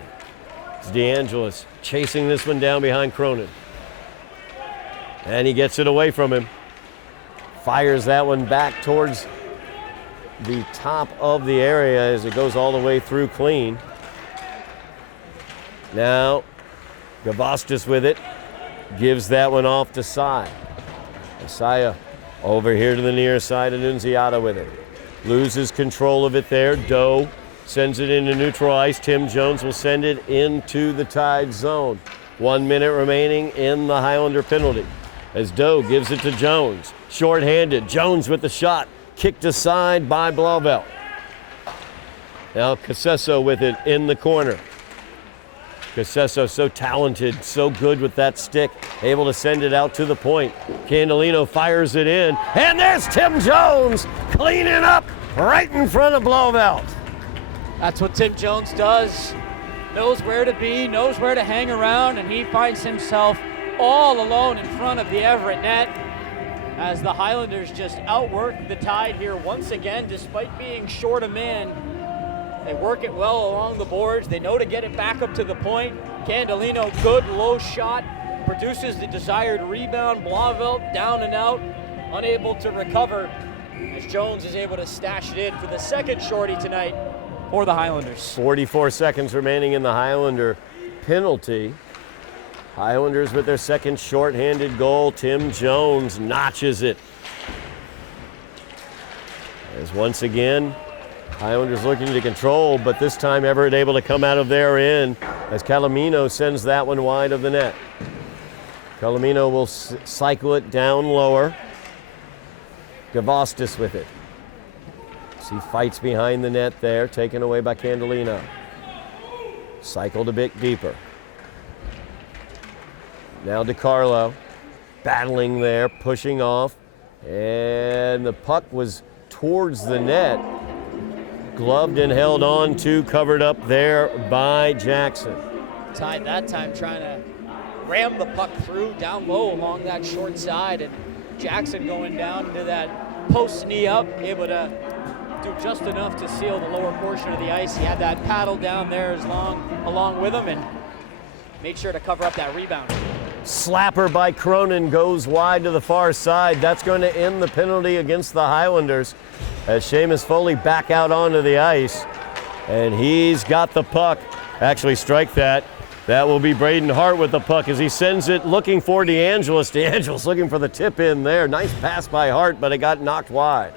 It's DeAngelis chasing this one down behind Cronin. And he gets it away from him. Fires that one back towards the top of the area as it goes all the way through clean. Now, Gavastis with it. Gives that one off to Sai. Isaiah over here to the near side, and Nunziata with it. Loses control of it there. Doe sends it into neutral ice. Tim Jones will send it into the Tide zone. 1 minute remaining in the Highlander penalty. As Doe gives it to Jones. Short-handed, Jones with the shot. Kicked aside by Blauvelt. Now Casesso with it in the corner. Casesso so talented, so good with that stick, able to send it out to the point. Candolino fires it in, and there's Tim Jones cleaning up right in front of Blauvelt. That's what Tim Jones does. Knows where to be, knows where to hang around, and he finds himself all alone in front of the Everett net as the Highlanders just outwork the Tide here once again, despite being short a man. They work it well along the boards. They know to get it back up to the point. Candolino, good low shot, produces the desired rebound. Blauvelt down and out, unable to recover as Jones is able to stash it in for the second shorty tonight for the Highlanders. 44 seconds remaining in the Highlander penalty. Highlanders with their second shorthanded goal. Tim Jones notches it. As once again, Highlanders looking to control, but this time Everett able to come out of their end as Calamino sends that one wide of the net. Calamino will cycle it down lower. Gavostis with it. As he fights behind the net there, taken away by Candolino. Cycled a bit deeper. Now DiCarlo battling there, pushing off, and the puck was towards the net. Gloved and held on to, covered up there by Jackson. Tide that time trying to ram the puck through down low along that short side, and Jackson going down into that post knee up, able to do just enough to seal the lower portion of the ice. He had that paddle down there along with him and made sure to cover up that rebound. Slapper by Cronin goes wide to the far side. That's going to end the penalty against the Highlanders as Seamus Foley back out onto the ice. And he's got the puck. Actually, strike that. That will be Braden Hart with the puck as he sends it looking for DeAngelis. DeAngelis looking for the tip in there. Nice pass by Hart, but it got knocked wide.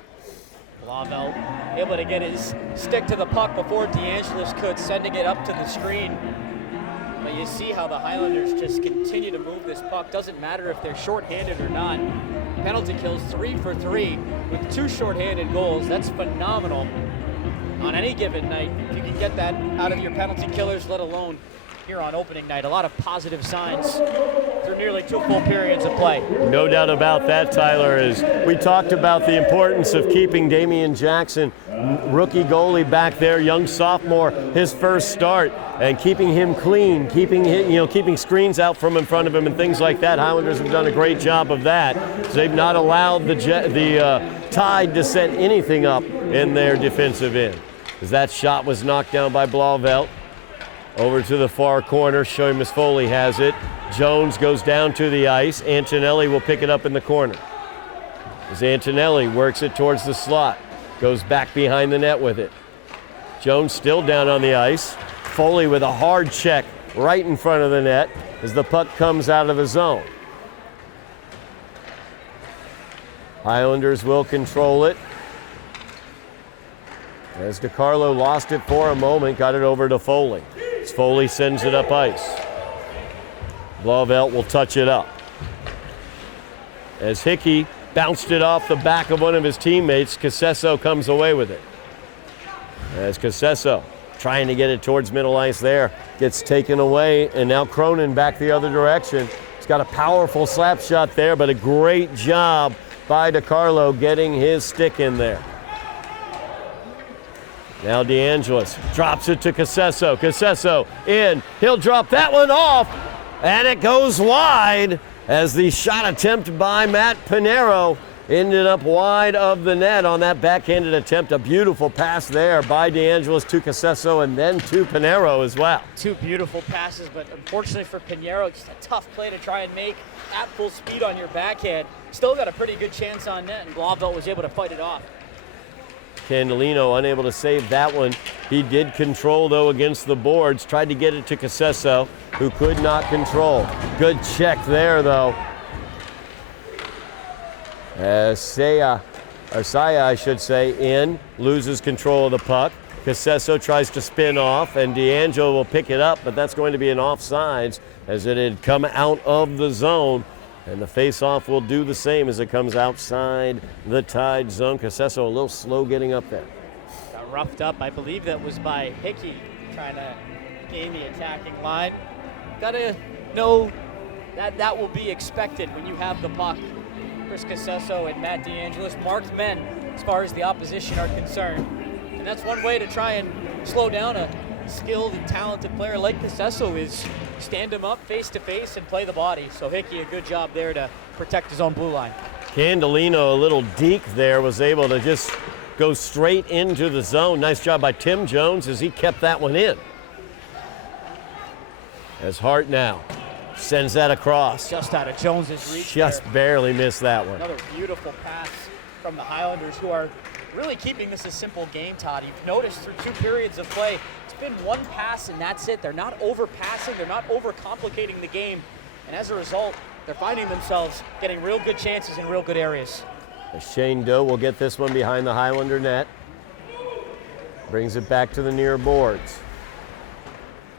Blauvelt able to get his stick to the puck before DeAngelis could, sending it up to the screen. But you see how the Highlanders just continue to move this puck. Doesn't matter if they're shorthanded or not. Penalty kills 3 for 3 with 2 shorthanded goals. That's phenomenal on any given night. If you can get that out of your penalty killers, let alone here on opening night. A lot of positive signs through nearly 2 full periods of play. No doubt about that, Tyler. As we talked about the importance of keeping Damian Jackson, rookie goalie back there, young sophomore, his first start, and keeping him clean, keeping screens out from in front of him and things like that. Highlanders have done a great job of that. So they've not allowed the Tide to set anything up in their defensive end. As that shot was knocked down by Blauvelt. Over to the far corner, Seamus Foley has it. Jones goes down to the ice. Antonelli will pick it up in the corner. As Antonelli works it towards the slot. Goes back behind the net with it. Jones still down on the ice. Foley with a hard check right in front of the net as the puck comes out of the zone. Highlanders will control it. As DiCarlo lost it for a moment, got it over to Foley. As Foley sends it up ice. Blauvelt will touch it up. As Hickey bounced it off the back of one of his teammates, Casesso comes away with it. As Casesso trying to get it towards middle ice there, gets taken away, and now Cronin back the other direction. He's got a powerful slap shot there, but a great job by DiCarlo getting his stick in there. Now DeAngelis drops it to Casesso. Casesso in. He'll drop that one off, and it goes wide as the shot attempt by Matt Pinero ended up wide of the net on that backhanded attempt. A beautiful pass there by DeAngelis to Casesso and then to Pinero as well. 2 beautiful passes, but unfortunately for Pinero, just a tough play to try and make at full speed on your backhand. Still got a pretty good chance on net, and Blauvelt was able to fight it off. Candolino unable to save that one. He did control, though, against the boards. Tried to get it to Casesso, who could not control. Good check there, though. Saya, I should say, loses control of the puck. Casesso tries to spin off, and D'Angelo will pick it up, but that's going to be an offsides as it had come out of the zone. And the face-off will do the same as it comes outside the Tide zone. Casesso a little slow getting up there. Got roughed up. I believe that was by Hickey trying to gain the attacking line. Got to know that that will be expected when you have the puck. Chris Casesso and Matt DeAngelis, marked men as far as the opposition are concerned. And that's one way to try and slow down a skilled and talented player like Casesso is stand him up face to face and play the body. So Hickey, a good job there to protect his own blue line. Candelino, a little deke there, was able to just go straight into the zone. Nice job by Tim Jones as he kept that one in. As Hart now sends that across. Just out of Jones's reach. Just barely missed that one. Another beautiful pass from the Highlanders, who are really keeping this a simple game, Todd. You've noticed through 2 periods of play, it's been one pass and that's it. They're not overpassing, they're not overcomplicating the game. And as a result, they're finding themselves getting real good chances in real good areas. Shane Doe will get this one behind the Highlander net. Brings it back to the near boards.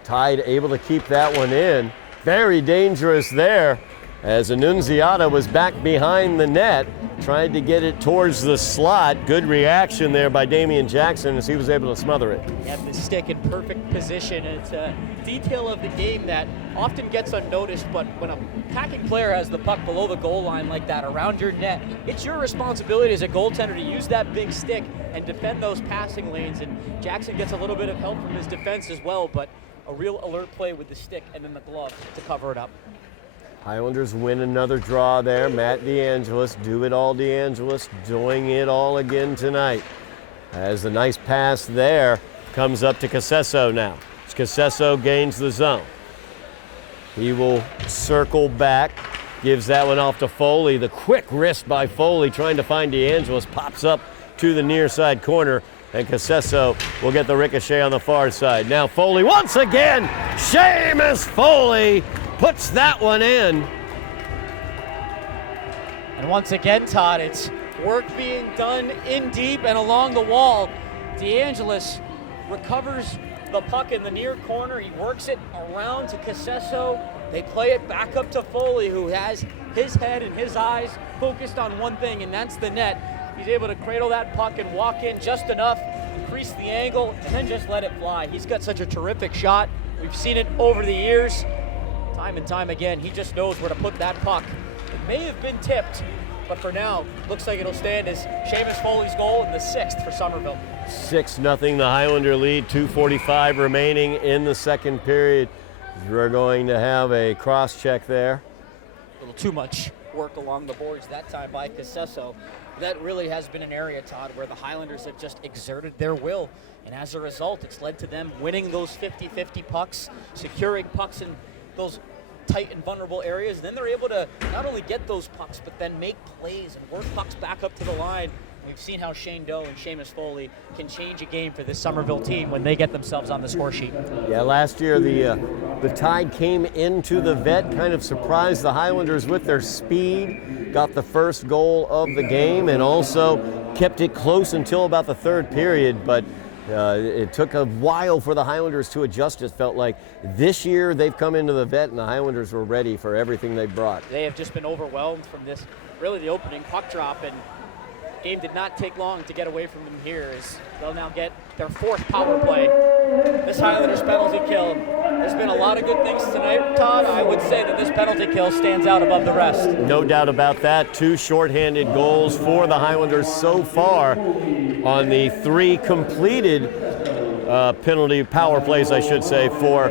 Tide able to keep that one in. Very dangerous there as Annunziata was back behind the net, tried to get it towards the slot. Good reaction there by Damian Jackson as he was able to smother it. He had the stick in perfect position. It's a detail of the game that often gets unnoticed, but when a attacking player has the puck below the goal line like that around your net, it's your responsibility as a goaltender to use that big stick and defend those passing lanes. And Jackson gets a little bit of help from his defense as well, but a real alert play with the stick and then the glove to cover it up. Highlanders win another draw there. Matt DeAngelis, do it all DeAngelis, doing it all again tonight. As the nice pass there comes up to Casesso now. As Casesso gains the zone. He will circle back, gives that one off to Foley. The quick wrist by Foley trying to find DeAngelis, pops up to the near side corner, and Casesso will get the ricochet on the far side. Now Foley once again, Seamus Foley puts that one in. And once again, Todd, it's work being done in deep and along the wall. DeAngelis recovers the puck in the near corner. He works it around to Casesso. They play it back up to Foley, who has his head and his eyes focused on one thing, and that's the net. He's able to cradle that puck and walk in just enough, increase the angle, and then just let it fly. He's got such a terrific shot. We've seen it over the years. Time and time again, he just knows where to put that puck. It may have been tipped, but for now, looks like it'll stand as Seamus Foley's goal in the 6th for Somerville. 6-0 the Highlander lead, 2:45 remaining in the second period. We're going to have a cross-check there. A little too much work along the boards that time by Casesso. That really has been an area, Todd, where the Highlanders have just exerted their will. And as a result, it's led to them winning those 50-50 pucks, securing pucks in those tight and vulnerable areas. Then they're able to not only get those pucks, but then make plays and work pucks back up to the line. We've seen how Shane Doe and Seamus Foley can change a game for this Somerville team when they get themselves on the score sheet. Yeah, last year the Tide came into the vet, kind of surprised the Highlanders with their speed, got the first goal of the game, and also kept it close until about the third period, but it took a while for the Highlanders to adjust, it felt like. This year they've come into the vet and the Highlanders were ready for everything they brought. They have just been overwhelmed from this, really the opening puck drop, and game did not take long to get away from them here as they'll now get their 4th power play. This Highlanders penalty kill, there's been a lot of good things tonight, Todd. I would say that this penalty kill stands out above the rest. No doubt about that. 2 shorthanded goals for the Highlanders so far on the 3 completed penalty power plays, I should say, for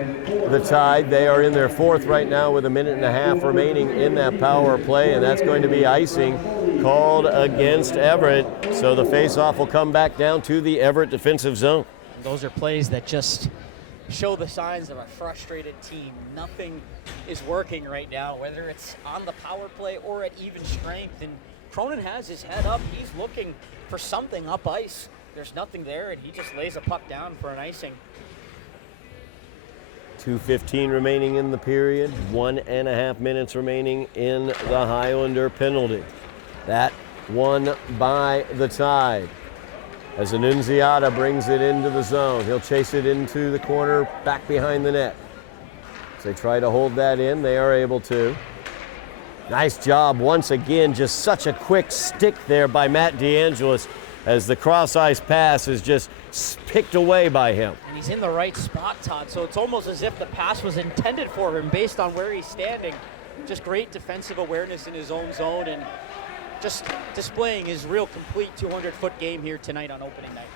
the Tide. They are in their 4th right now with 1.5 minutes remaining in that power play, and that's going to be icing called against Everett. So the face-off will come back down to the Everett defensive zone. Those are plays that just show the signs of a frustrated team. Nothing is working right now, whether it's on the power play or at even strength. And Cronin has his head up. He's looking for something up ice. There's nothing there, and he just lays a puck down for an icing. 2:15 remaining in the period, 1.5 minutes remaining in the Highlander penalty. That won by the Tide. as Annunziata brings it into the zone. He'll chase it into the corner, back behind the net. As they try to hold that in, they are able to. Nice job once again, just such a quick stick there by Matt DeAngelis as the cross-ice pass is just picked away by him. And he's in the right spot, Todd, so it's almost as if the pass was intended for him based on where he's standing. Just great defensive awareness in his own zone and just displaying his real complete 200-foot game here tonight on opening night.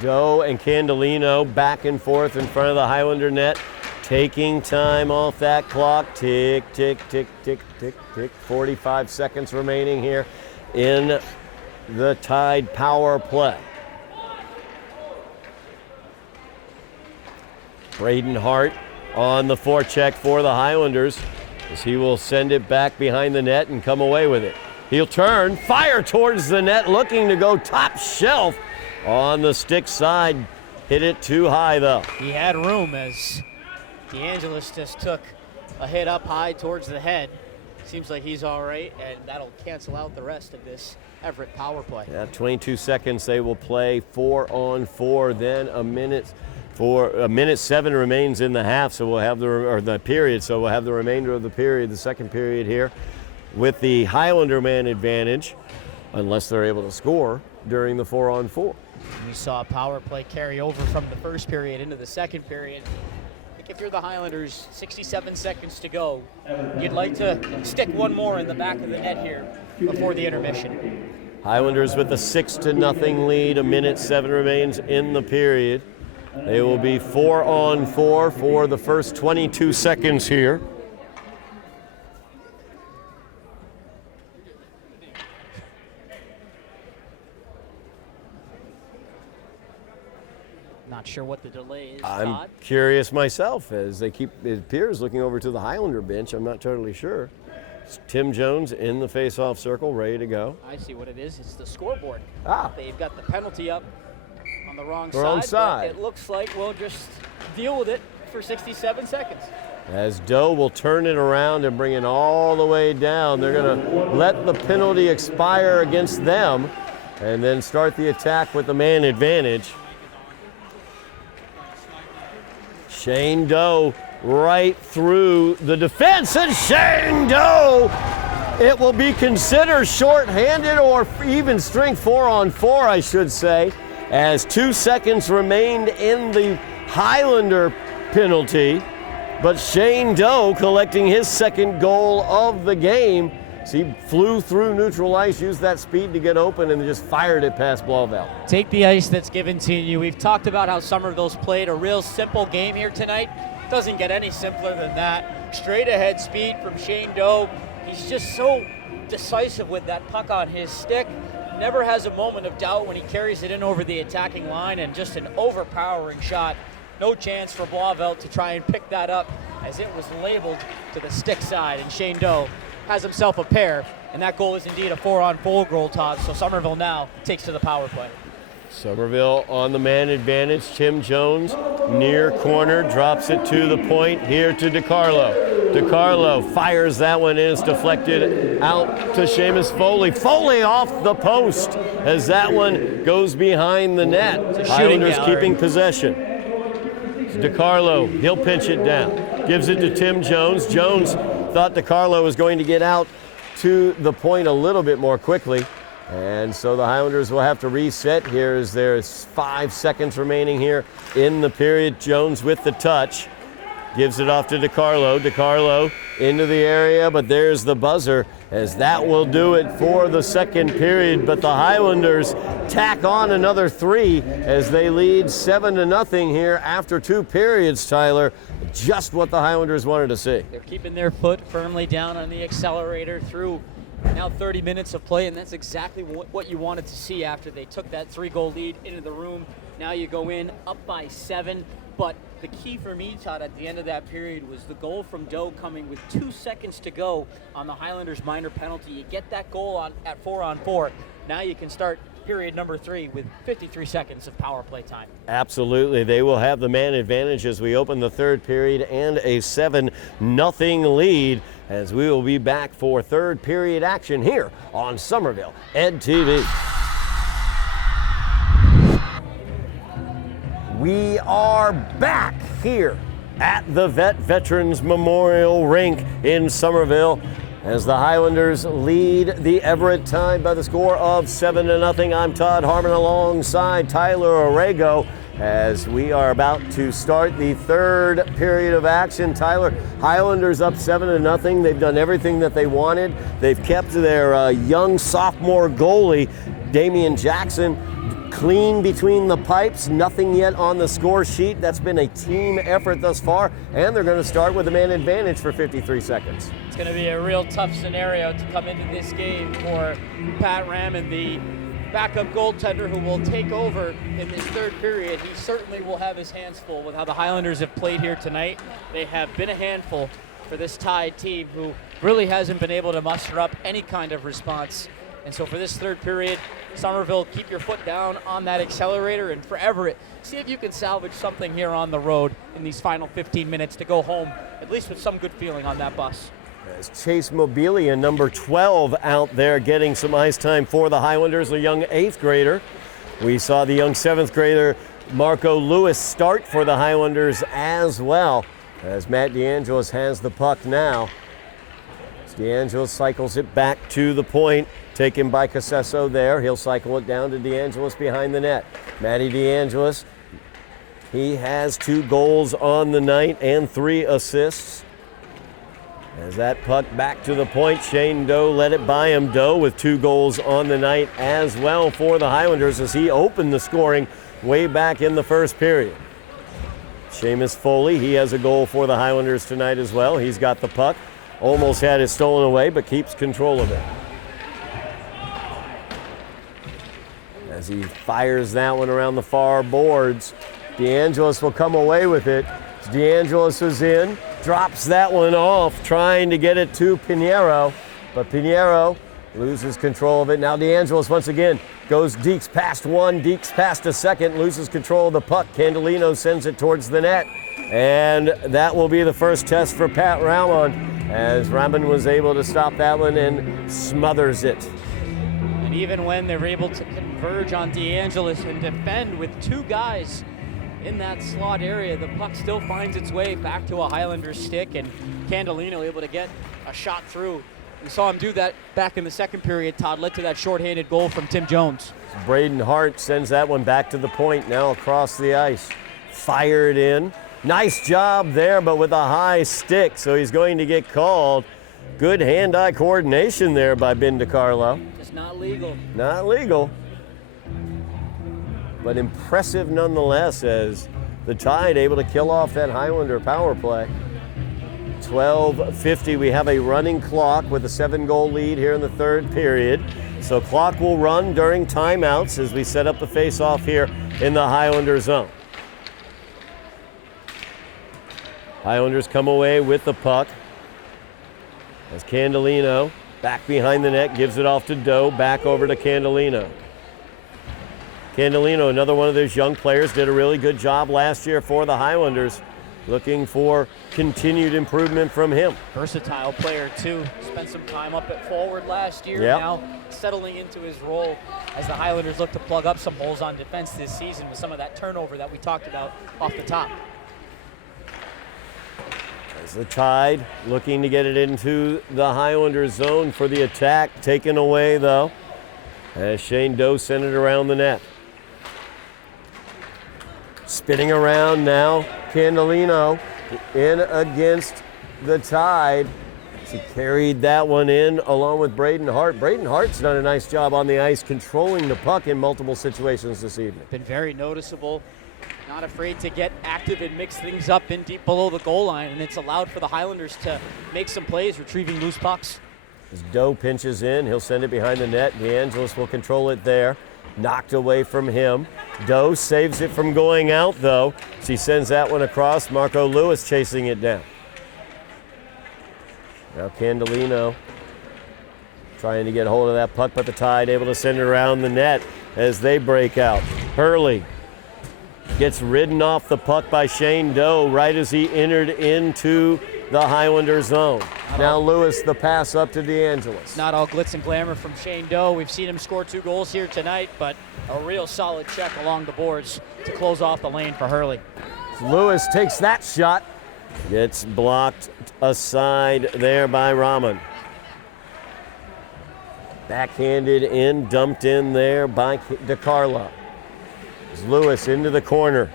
Doe and Candelino back and forth in front of the Highlander net, taking time off that clock. Tick, tick, tick, tick, tick, tick. 45 seconds remaining here in the Tide power play. Braden Hart on the forecheck for the Highlanders as he will send it back behind the net and come away with it. He'll turn, fire towards the net, looking to go top shelf on the stick side. Hit it too high, though. He had room as DeAngelis just took a hit up high towards the head. Seems like he's all right, and that'll cancel out the rest of this Everett power play. Yeah, 22 seconds. They will play 4-on-4, then a minute 7 remains in the half, so we'll have the period. So we'll have the remainder of the period, the second period here, with the Highlander man advantage, unless they're able to score during the 4-on-4. We saw a power play carry over from the first period into the second period. I think if you're the Highlanders, 67 seconds to go, you'd like to stick one more in the back of the net here before the intermission. Highlanders with a 6-0 lead. A minute 7 remains in the period. They will be 4-on-4 for the first 22 seconds here. Not sure what the delay is, I'm Todd. curious myself as they keep, it appears, looking over to the Highlander bench. I'm not totally sure. It's Tim Jones in the face-off circle, ready to go. I see what it is. It's the scoreboard. They've got the penalty up on the wrong side. But it looks like we'll just deal with it for 67 seconds. As Doe will turn it around and bring it all the way down. They're going to let the penalty expire against them and then start the attack with the man advantage. Shane Doe right through the defense, and Shane Doe, it will be considered shorthanded or even strength 4-on-4, I should say, as 2 seconds remained in the Highlander penalty. But Shane Doe collecting his second goal of the game. So he flew through neutral ice, used that speed to get open, and just fired it past Blauvelt. Take the ice that's given to you. We've talked about how Somerville's played a real simple game here tonight. Doesn't get any simpler than that. Straight ahead speed from Shane Doe. He's just so decisive with that puck on his stick. Never has a moment of doubt when he carries it in over the attacking line, and just an overpowering shot. No chance for Blauvelt to try and pick that up as it was labeled to the stick side, and Shane Doe has himself a pair, and that goal is indeed a 4-on-4 goal, Todd. So Somerville now takes to the power play. Somerville on the man advantage. Tim Jones near corner, drops it to the point here to DiCarlo. DiCarlo fires that one in. It's deflected out to Seamus Foley. Foley off the post as that one goes behind the net. Highlanders keeping possession. DiCarlo, he'll pinch it down. Gives it to Tim Jones. Jones thought DiCarlo was going to get out to the point a little bit more quickly. And so the Highlanders will have to reset here as there's 5 seconds remaining here in the period. Jones with the touch. Gives it off to DiCarlo. DiCarlo into the area, but there's the buzzer as that will do it for the second period. But the Highlanders tack on another 3 as they lead 7-0 here after 2 periods, Tyler. Just what the Highlanders wanted to see. They're keeping their foot firmly down on the accelerator through now 30 minutes of play, and that's exactly what you wanted to see after they took that 3-goal lead into the room. Now you go in up by 7. But the key for me, Todd, at the end of that period was the goal from Doe coming with 2 seconds to go on the Highlanders' minor penalty. You get that goal at 4-on-4. Now you can start period number 3 with 53 seconds of power play time. Absolutely. They will have the man advantage as we open the third period and a 7-0 lead as we will be back for third period action here on Somerville Ed TV. We are back here at the Veterans Memorial Rink in Somerville as the Highlanders lead the Everett Tide by the score of 7-0. I'm Todd Harmon alongside Tyler Orrego as we are about to start the third period of action. Tyler, Highlanders up 7-0. They've done everything that they wanted. They've kept their young sophomore goalie, Damian Jackson, clean between the pipes, nothing yet on the score sheet. That's been a team effort thus far, and they're going to start with a man advantage for 53 seconds. It's going to be a real tough scenario to come into this game for Pat Harmon, the backup goaltender who will take over in this third period. He certainly will have his hands full with how the Highlanders have played here tonight. They have been a handful for this Tide team who really hasn't been able to muster up any kind of response. And so for this third period, Somerville, keep your foot down on that accelerator, and for Everett, see if you can salvage something here on the road in these final 15 minutes to go home, at least with some good feeling on that bus. As Chase Mobilia, number 12, out there getting some ice time for the Highlanders, a young 8th grader. We saw the young 7th grader, Marco Lewis, start for the Highlanders as well, as Matt DeAngelis has the puck now. DeAngelis cycles it back to the point, taken by Casesso there. He'll cycle it down to DeAngelis behind the net. Matty DeAngelis, he has 2 goals on the night and 3 assists. As that puck back to the point, Shane Doe let it by him. Doe with 2 goals on the night as well for the Highlanders as he opened the scoring way back in the first period. Seamus Foley, he has a goal for the Highlanders tonight as well. He's got the puck. Almost had it stolen away, but keeps control of it. As he fires that one around the far boards, DeAngelis will come away with it. DeAngelis is in, drops that one off, trying to get it to Pinheiro, but Pinheiro loses control of it. Now DeAngelis once again goes Deeks past one, Deeks past a second, loses control of the puck. Candelino sends it towards the net, and that will be the first test for Pat Ramon, as Ramon was able to stop that one and smothers it. And even when they're able to converge on DeAngelis and defend with 2 guys in that slot area, the puck still finds its way back to a Highlander stick, and Candelino able to get a shot through. We saw him do that back in the second period. Todd led to that shorthanded goal from Tim Jones. Braden Hart sends that one back to the point, now across the ice. Fired in. Nice job there, but with a high stick, so he's going to get called. Good hand-eye coordination there by Ben DiCarlo. It's not legal. Not legal, but impressive nonetheless, as the Tide able to kill off that Highlander power play. 12:50, we have a running clock with a 7-goal lead here in the third period. So clock will run during timeouts as we set up the face-off here in the Highlander zone. Highlanders come away with the puck as Candelino back behind the net gives it off to Doe, back over to Candelino. Candelino, another one of those young players, did a really good job last year for the Highlanders. Looking for continued improvement from him. Versatile player too. Spent some time up at forward last year. Yep. Now settling into his role as the Highlanders look to plug up some holes on defense this season with some of that turnover that we talked about off the top. As the Tide looking to get it into the Highlanders zone for the attack. Taken away though, as Shane Doe sent it around the net. Spinning around now, Candelino in against the Tide. He carried that one in along with Braden Hart. Braden Hart's done a nice job on the ice controlling the puck in multiple situations this evening. Been very noticeable. Not afraid to get active and mix things up in deep below the goal line, and it's allowed for the Highlanders to make some plays retrieving loose pucks. As Doe pinches in, he'll send it behind the net. DeAngelis will control it there. Knocked away from him. Doe saves it from going out, though. She sends that one across. Marco Lewis chasing it down. Now Candelino trying to get hold of that puck, but the Tide able to send it around the net as they break out. Hurley gets ridden off the puck by Shane Doe right as he entered into the Highlander zone. Now Lewis, the pass up to DeAngelis. Not all glitz and glamour from Shane Doe. We've seen him score 2 goals here tonight, but a real solid check along the boards to close off the lane for Hurley. Lewis takes that shot. Gets blocked aside there by Rahman. Backhanded in, dumped in there by DeCarlo. Lewis into the corner,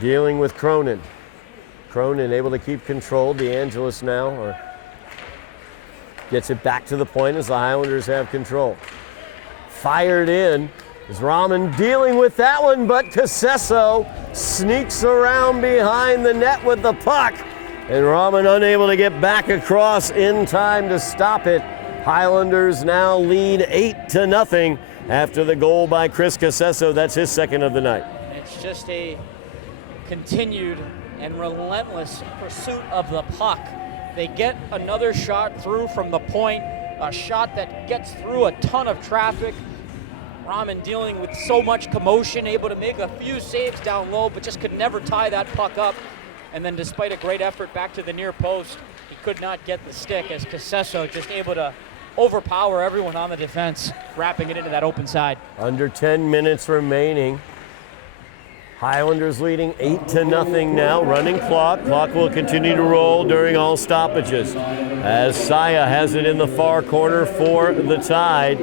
dealing with Cronin. Cronin able to keep control. DeAngelis now gets it back to the point as the Highlanders have control. Fired in. Is Rahman dealing with that one, but Casesso sneaks around behind the net with the puck. And Rahman unable to get back across in time to stop it. Highlanders now lead 8-0 after the goal by Chris Casesso. That's his second of the night. It's just a continued and relentless pursuit of the puck. They get another shot through from the point, a shot that gets through a ton of traffic. Rahman dealing with so much commotion, able to make a few saves down low, but just could never tie that puck up. And then despite a great effort back to the near post, he could not get the stick as Casesso just able to overpower everyone on the defense, wrapping it into that open side. Under 10 minutes remaining. Highlanders leading 8-0 now, running clock. Clock will continue to roll during all stoppages. As Saya has it in the far corner for the Tide.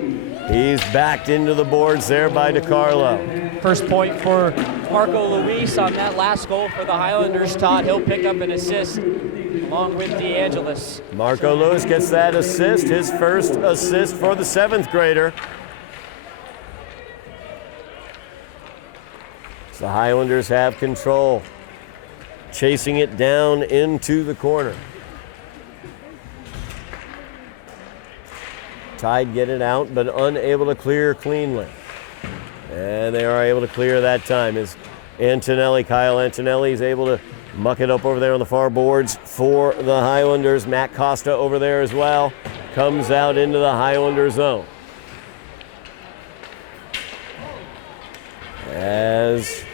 He's backed into the boards there by DeCarlo. First point for Marco Luis on that last goal for the Highlanders. Todd, he'll pick up an assist along with DeAngelis. Marco Lewis gets that assist, his first assist for the 7th grader. The Highlanders have control, chasing it down into the corner. Tide get it out, but unable to clear cleanly. And they are able to clear that time as Antonelli, Kyle Antonelli is able to muck it up over there on the far boards for the Highlanders. Matt Costa over there as well, comes out into the Highlander zone. As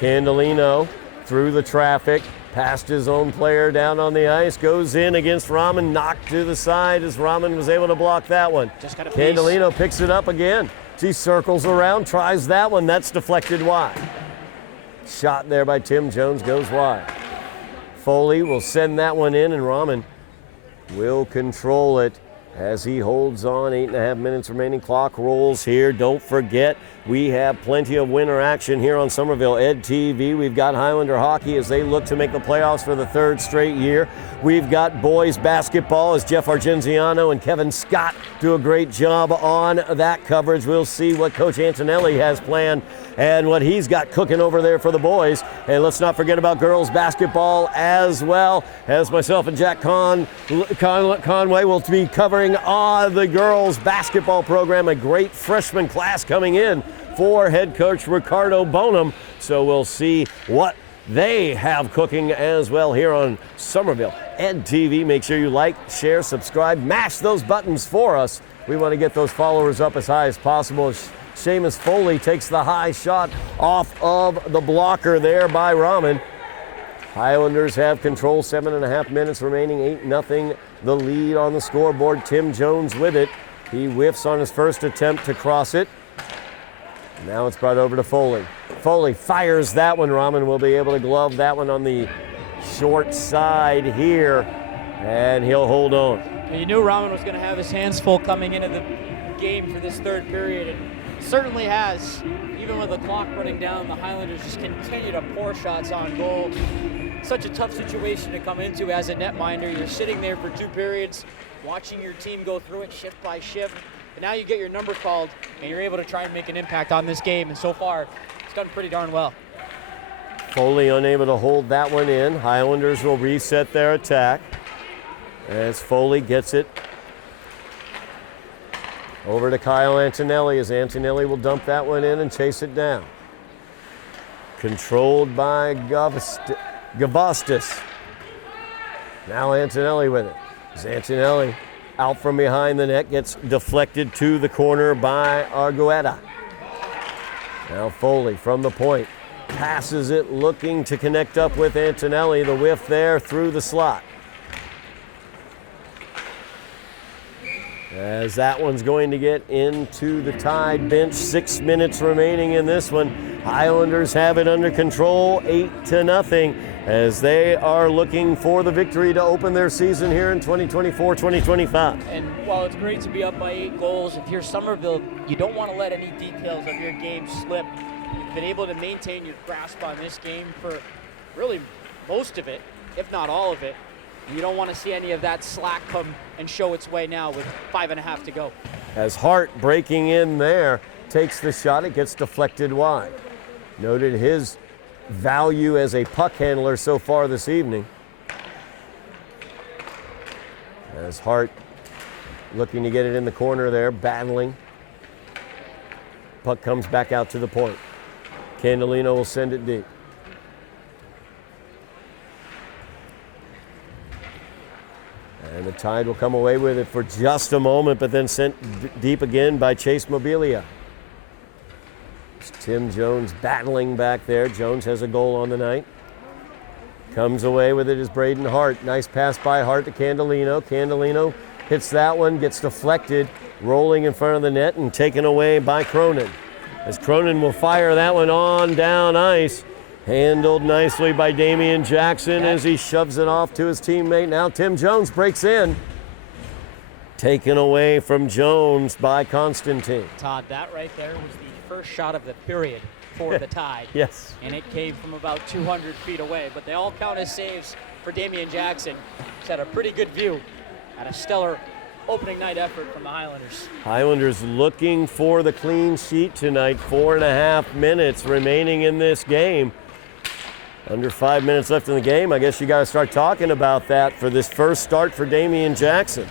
Candelino through the traffic, past his own player down on the ice, goes in against Rahman, knocked to the side as Rahman was able to block that one. Candelino picks it up again. He circles around, tries that one, that's deflected wide. Shot there by Tim Jones goes wide. Foley will send that one in and Rahman will control it as he holds on. 8.5 minutes remaining. Clock rolls here. Don't forget, we have plenty of winter action here on Somerville Ed TV. We've got Highlander hockey as they look to make the playoffs for the 3rd straight year. We've got boys basketball as Jeff Argenziano and Kevin Scott do a great job on that coverage. We'll see what Coach Antonelli has planned and what he's got cooking over there for the boys. And let's not forget about girls basketball as well, as myself and Jack Conway will be covering the girls basketball program. A great freshman class coming in for head coach Ricardo Bonham. So we'll see what they have cooking as well here on Somerville Ed TV. Make sure you like, share, subscribe, mash those buttons for us. We want to get those followers up as high as possible. Seamus Foley takes the high shot off of the blocker there by Rahman. Highlanders have control, 7.5 minutes remaining, 8-0 the lead on the scoreboard. Tim Jones with it. He whiffs on his first attempt to cross it. Now it's brought over to Foley. Foley fires that one. Rahman will be able to glove that one on the short side here, and he'll hold on. You knew Rahman was going to have his hands full coming into the game for this 3rd period, and certainly has. Even with the clock running down, the Highlanders just continue to pour shots on goal. Such a tough situation to come into as a netminder. You're sitting there for 2 periods, watching your team go through it shift by shift. And now you get your number called, and you're able to try and make an impact on this game. And so far, it's done pretty darn well. Foley unable to hold that one in. Highlanders will reset their attack as Foley gets it over to Kyle Antonelli, as Antonelli will dump that one in and chase it down. Controlled by Gavostis. Now Antonelli with it. As Antonelli out from behind the net, gets deflected to the corner by Argueta. Now Foley from the point. Passes it, looking to connect up with Antonelli. The whiff there through the slot. As that one's going to get into the Tide bench. 6 minutes remaining in this one. Highlanders have it under control, 8-0, as they are looking for the victory to open their season here in 2024-2025. And while it's great to be up by 8 goals, if you're Somerville, you don't want to let any details of your game slip. You've been able to maintain your grasp on this game for really most of it, if not all of it. You don't want to see any of that slack come and show its way now with 5.5 to go. As Hart breaking in there, takes the shot, it gets deflected wide. Noted his value as a puck handler so far this evening. As Hart looking to get it in the corner there, battling. Puck comes back out to the point. Candelino will send it deep. And the Tide will come away with it for just a moment, but then sent deep again by Chase Mobilia. It's Tim Jones battling back there. Jones has a goal on the night. Comes away with it is Braden Hart. Nice pass by Hart to Candelino. Candelino hits that one, gets deflected, rolling in front of the net and taken away by Cronin. As Cronin will fire that one on down ice. Handled nicely by Damian Jackson as he shoves it off to his teammate. Now Tim Jones breaks in. Taken away from Jones by Constantine. Todd, that right there was the first shot of the period for the Tide. Yes. And it came from about 200 feet away, but they all count as saves for Damian Jackson. He's had a pretty good view at a stellar opening night effort from the Highlanders. Highlanders looking for the clean sheet tonight. 4.5 minutes remaining in this game. Under 5 minutes left in the game. I guess you got to start talking about that for this first start for Damian Jackson.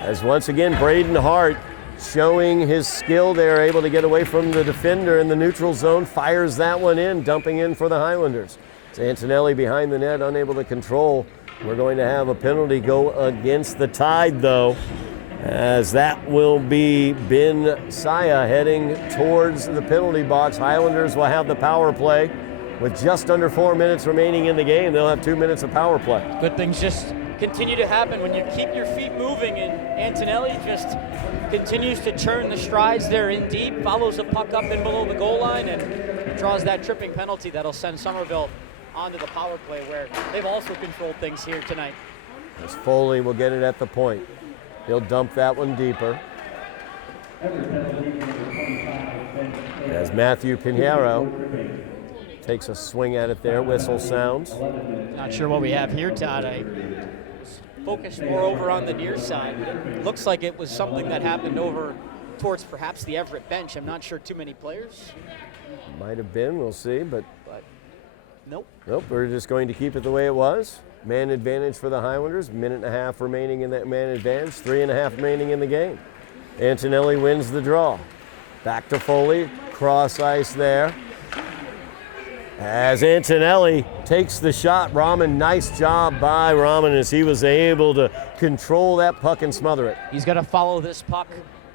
As once again, Braden Hart showing his skill there, able to get away from the defender in the neutral zone, fires that one in, dumping in for the Highlanders. It's Antonelli behind the net, unable to control. We're going to have a penalty go against the Tide, though, as that will be Ben Saya heading towards the penalty box. Highlanders will have the power play. With just under 4 minutes remaining in the game, they'll have 2 minutes of power play. Good things just continue to happen when you keep your feet moving, and Antonelli just continues to churn the strides there in deep, follows the puck up and below the goal line, and draws that tripping penalty that'll send Somerville onto the power play, where they've also controlled things here tonight. As Foley will get it at the point. He'll dump that one deeper. As Matthew Pinheiro takes a swing at it there, whistle sounds. Not sure what we have here, Todd. I was focused more over on the near side, but it looks like it was something that happened over towards perhaps the Everett bench. I'm not sure too many players. Might have been, we'll see, but nope. Nope, we're just going to keep it the way it was. Man advantage for the Highlanders, 1.5 remaining in that man advantage, 3.5 remaining in the game. Antonelli wins the draw. Back to Foley, cross ice there. As Antonelli takes the shot, Rahman, nice job by Rahman as he was able to control that puck and smother it. He's going to follow this puck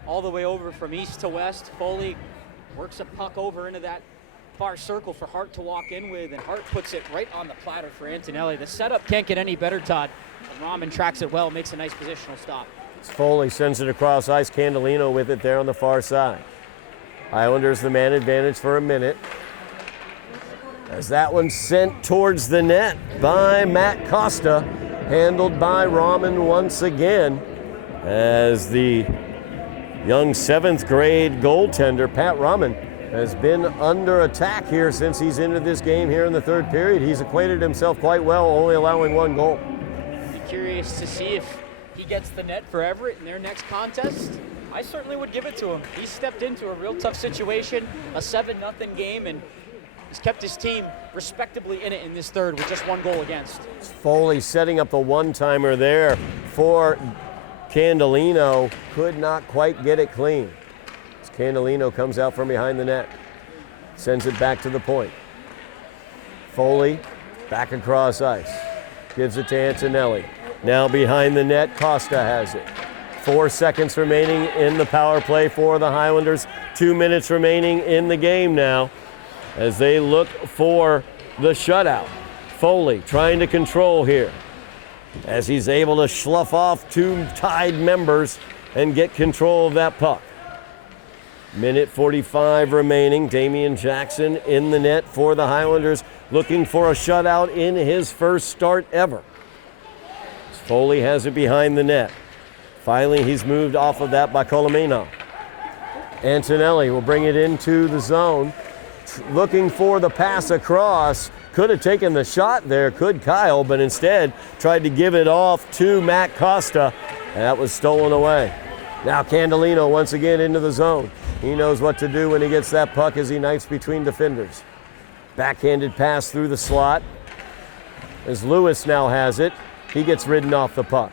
all the way over from east to west. Foley works a puck over into that far circle for Hart to walk in with, and Hart puts it right on the platter for Antonelli. The setup can't get any better, Todd. And Rahman tracks it well, makes a nice positional stop. Foley sends it across ice, Candelino with it there on the far side. Highlanders the man advantage for a minute. As that one sent towards the net by Matt Costa, handled by Rahman once again, as the young 7th grade goaltender, Pat Rahman, has been under attack here since he's entered this game here in the third period. He's acquitted himself quite well, only allowing 1 goal. Be curious to see if he gets the net for Everett in their next contest. I certainly would give it to him. He stepped into a real tough situation, a 7-0 game, and he's kept his team respectably in it in this third with just 1 goal against. Foley setting up a one-timer there for Candelino. Could not quite get it clean. As Candelino comes out from behind the net. Sends it back to the point. Foley back across ice. Gives it to Antonelli. Now behind the net, Costa has it. 4 seconds remaining in the power play for the Highlanders. 2 minutes remaining in the game now as they look for the shutout. Foley trying to control here. as he's able to slough off two Tide members and get control of that puck. Minute 45 remaining. Damian Jackson in the net for the Highlanders, looking for a shutout in his first start ever. Foley has it behind the net. Finally, he's moved off of that by Colomino. Antonelli will bring it into the zone, looking for the pass across. Could have taken the shot there, could Kyle, but instead tried to give it off to Matt Costa, and that was stolen away. Now Candelino once again into the zone. He knows what to do when he gets that puck as he knifes between defenders. Backhanded pass through the slot. As Lewis now has it, he gets ridden off the puck.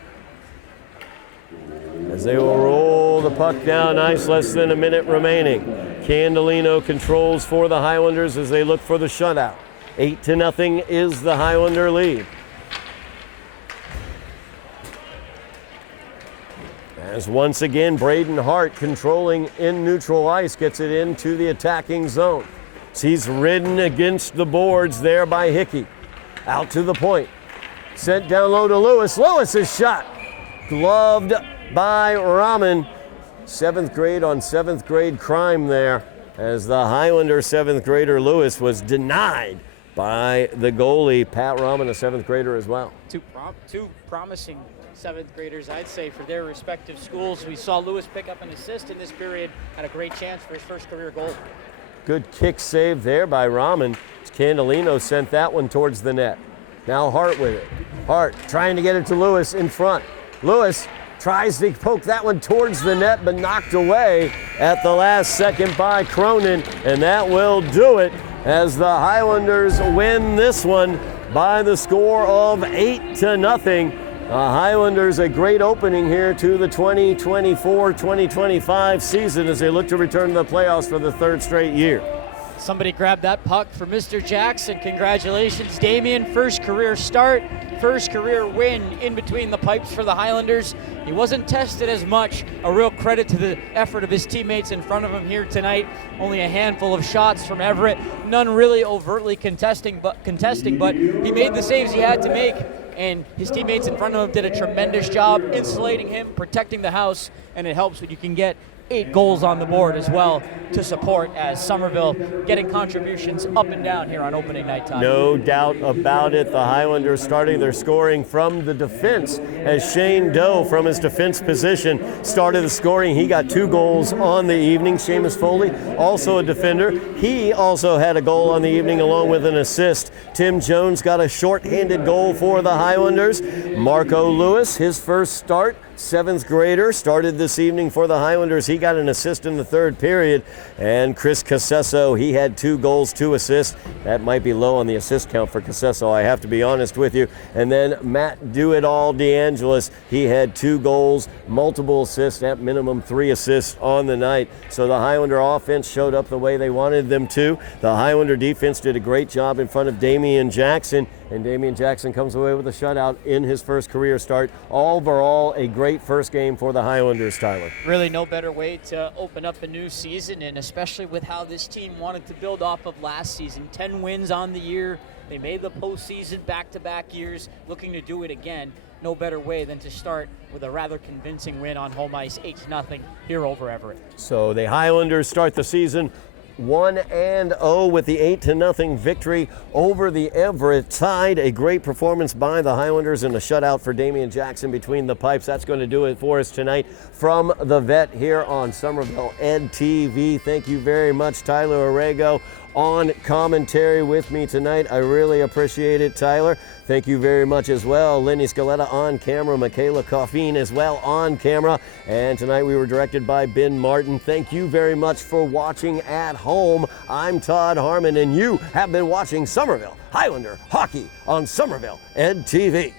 As they will roll the puck down ice, less than a minute remaining. Candelino controls for the Highlanders as they look for the shutout. 8-0 is the Highlander lead. As once again, Braden Hart controlling in neutral ice, gets it into the attacking zone. He's ridden against the boards there by Hickey. Out to the point. Sent down low to Lewis. Lewis's shot. Gloved by Rahman. 7th grade on 7th grade crime there, as the Highlander 7th grader Lewis was denied by the goalie, Pat Rahman, a 7th grader as well. Two promising 7th graders, I'd say, for their respective schools. We saw Lewis pick up an assist in this period, had a great chance for his first career goal. Good kick save there by Rahman. Candelino sent that one towards the net. Now Hart with it. Hart trying to get it to Lewis in front. Lewis tries to poke that one towards the net, but knocked away at the last second by Cronin, and that will do it as the Highlanders win this one by the score of 8-0. The Highlanders a great opening here to the 2024-2025 season as they look to return to the playoffs for the 3rd straight year. Somebody grabbed that puck for Mr. Jackson. Congratulations, Damian. First career start, first career win in between the pipes for the Highlanders. He wasn't tested as much. A real credit to the effort of his teammates in front of him here tonight. Only a handful of shots from Everett. None really overtly contesting, but he made the saves he had to make. And his teammates in front of him did a tremendous job insulating him, protecting the house, and it helps when you can get 8 goals on the board as well to support, as Somerville getting contributions up and down here on opening night time. No doubt about it. The Highlanders starting their scoring from the defense as Shane Doe from his defense position started the scoring. He got 2 goals on the evening. Seamus Foley, also a defender. He also had a goal on the evening along with an assist. Tim Jones got a shorthanded goal for the Highlanders. Marco Lewis, his first start, 7th grader, started this evening for the Highlanders. He got an assist in the 3rd period. And Chris Casesso, he had 2 goals, 2 assists. That might be low on the assist count for Casesso, I have to be honest with you. And then Matt Do-It-All DeAngelis, he had 2 goals, multiple assists, at minimum 3 assists on the night. So the Highlander offense showed up the way they wanted them to. The Highlander defense did a great job in front of Damian Jackson. And Damian Jackson comes away with a shutout in his first career start. Overall, a great first game for the Highlanders, Tyler. Really no better way to open up a new season, and especially with how this team wanted to build off of last season. 10 wins on the year. They made the postseason back-to-back years, looking to do it again. No better way than to start with a rather convincing win on home ice, 8-0 here over Everett. So the Highlanders start the season 1-0 with the 8-0 victory over the Everett Tide. A great performance by the Highlanders and a shutout for Damian Jackson between the pipes. That's going to do it for us tonight from the Vet here on Somerville Ed TV. Thank you very much, Tyler Orrego, on commentary with me tonight. I really appreciate it, Tyler. Thank you very much as well. Lenny Scaletta on camera, Michaela Coffeen as well on camera. And tonight we were directed by Ben Martin. Thank you very much for watching at home. I'm Todd Harmon, and you have been watching Somerville Highlander Hockey on Somerville Ed TV.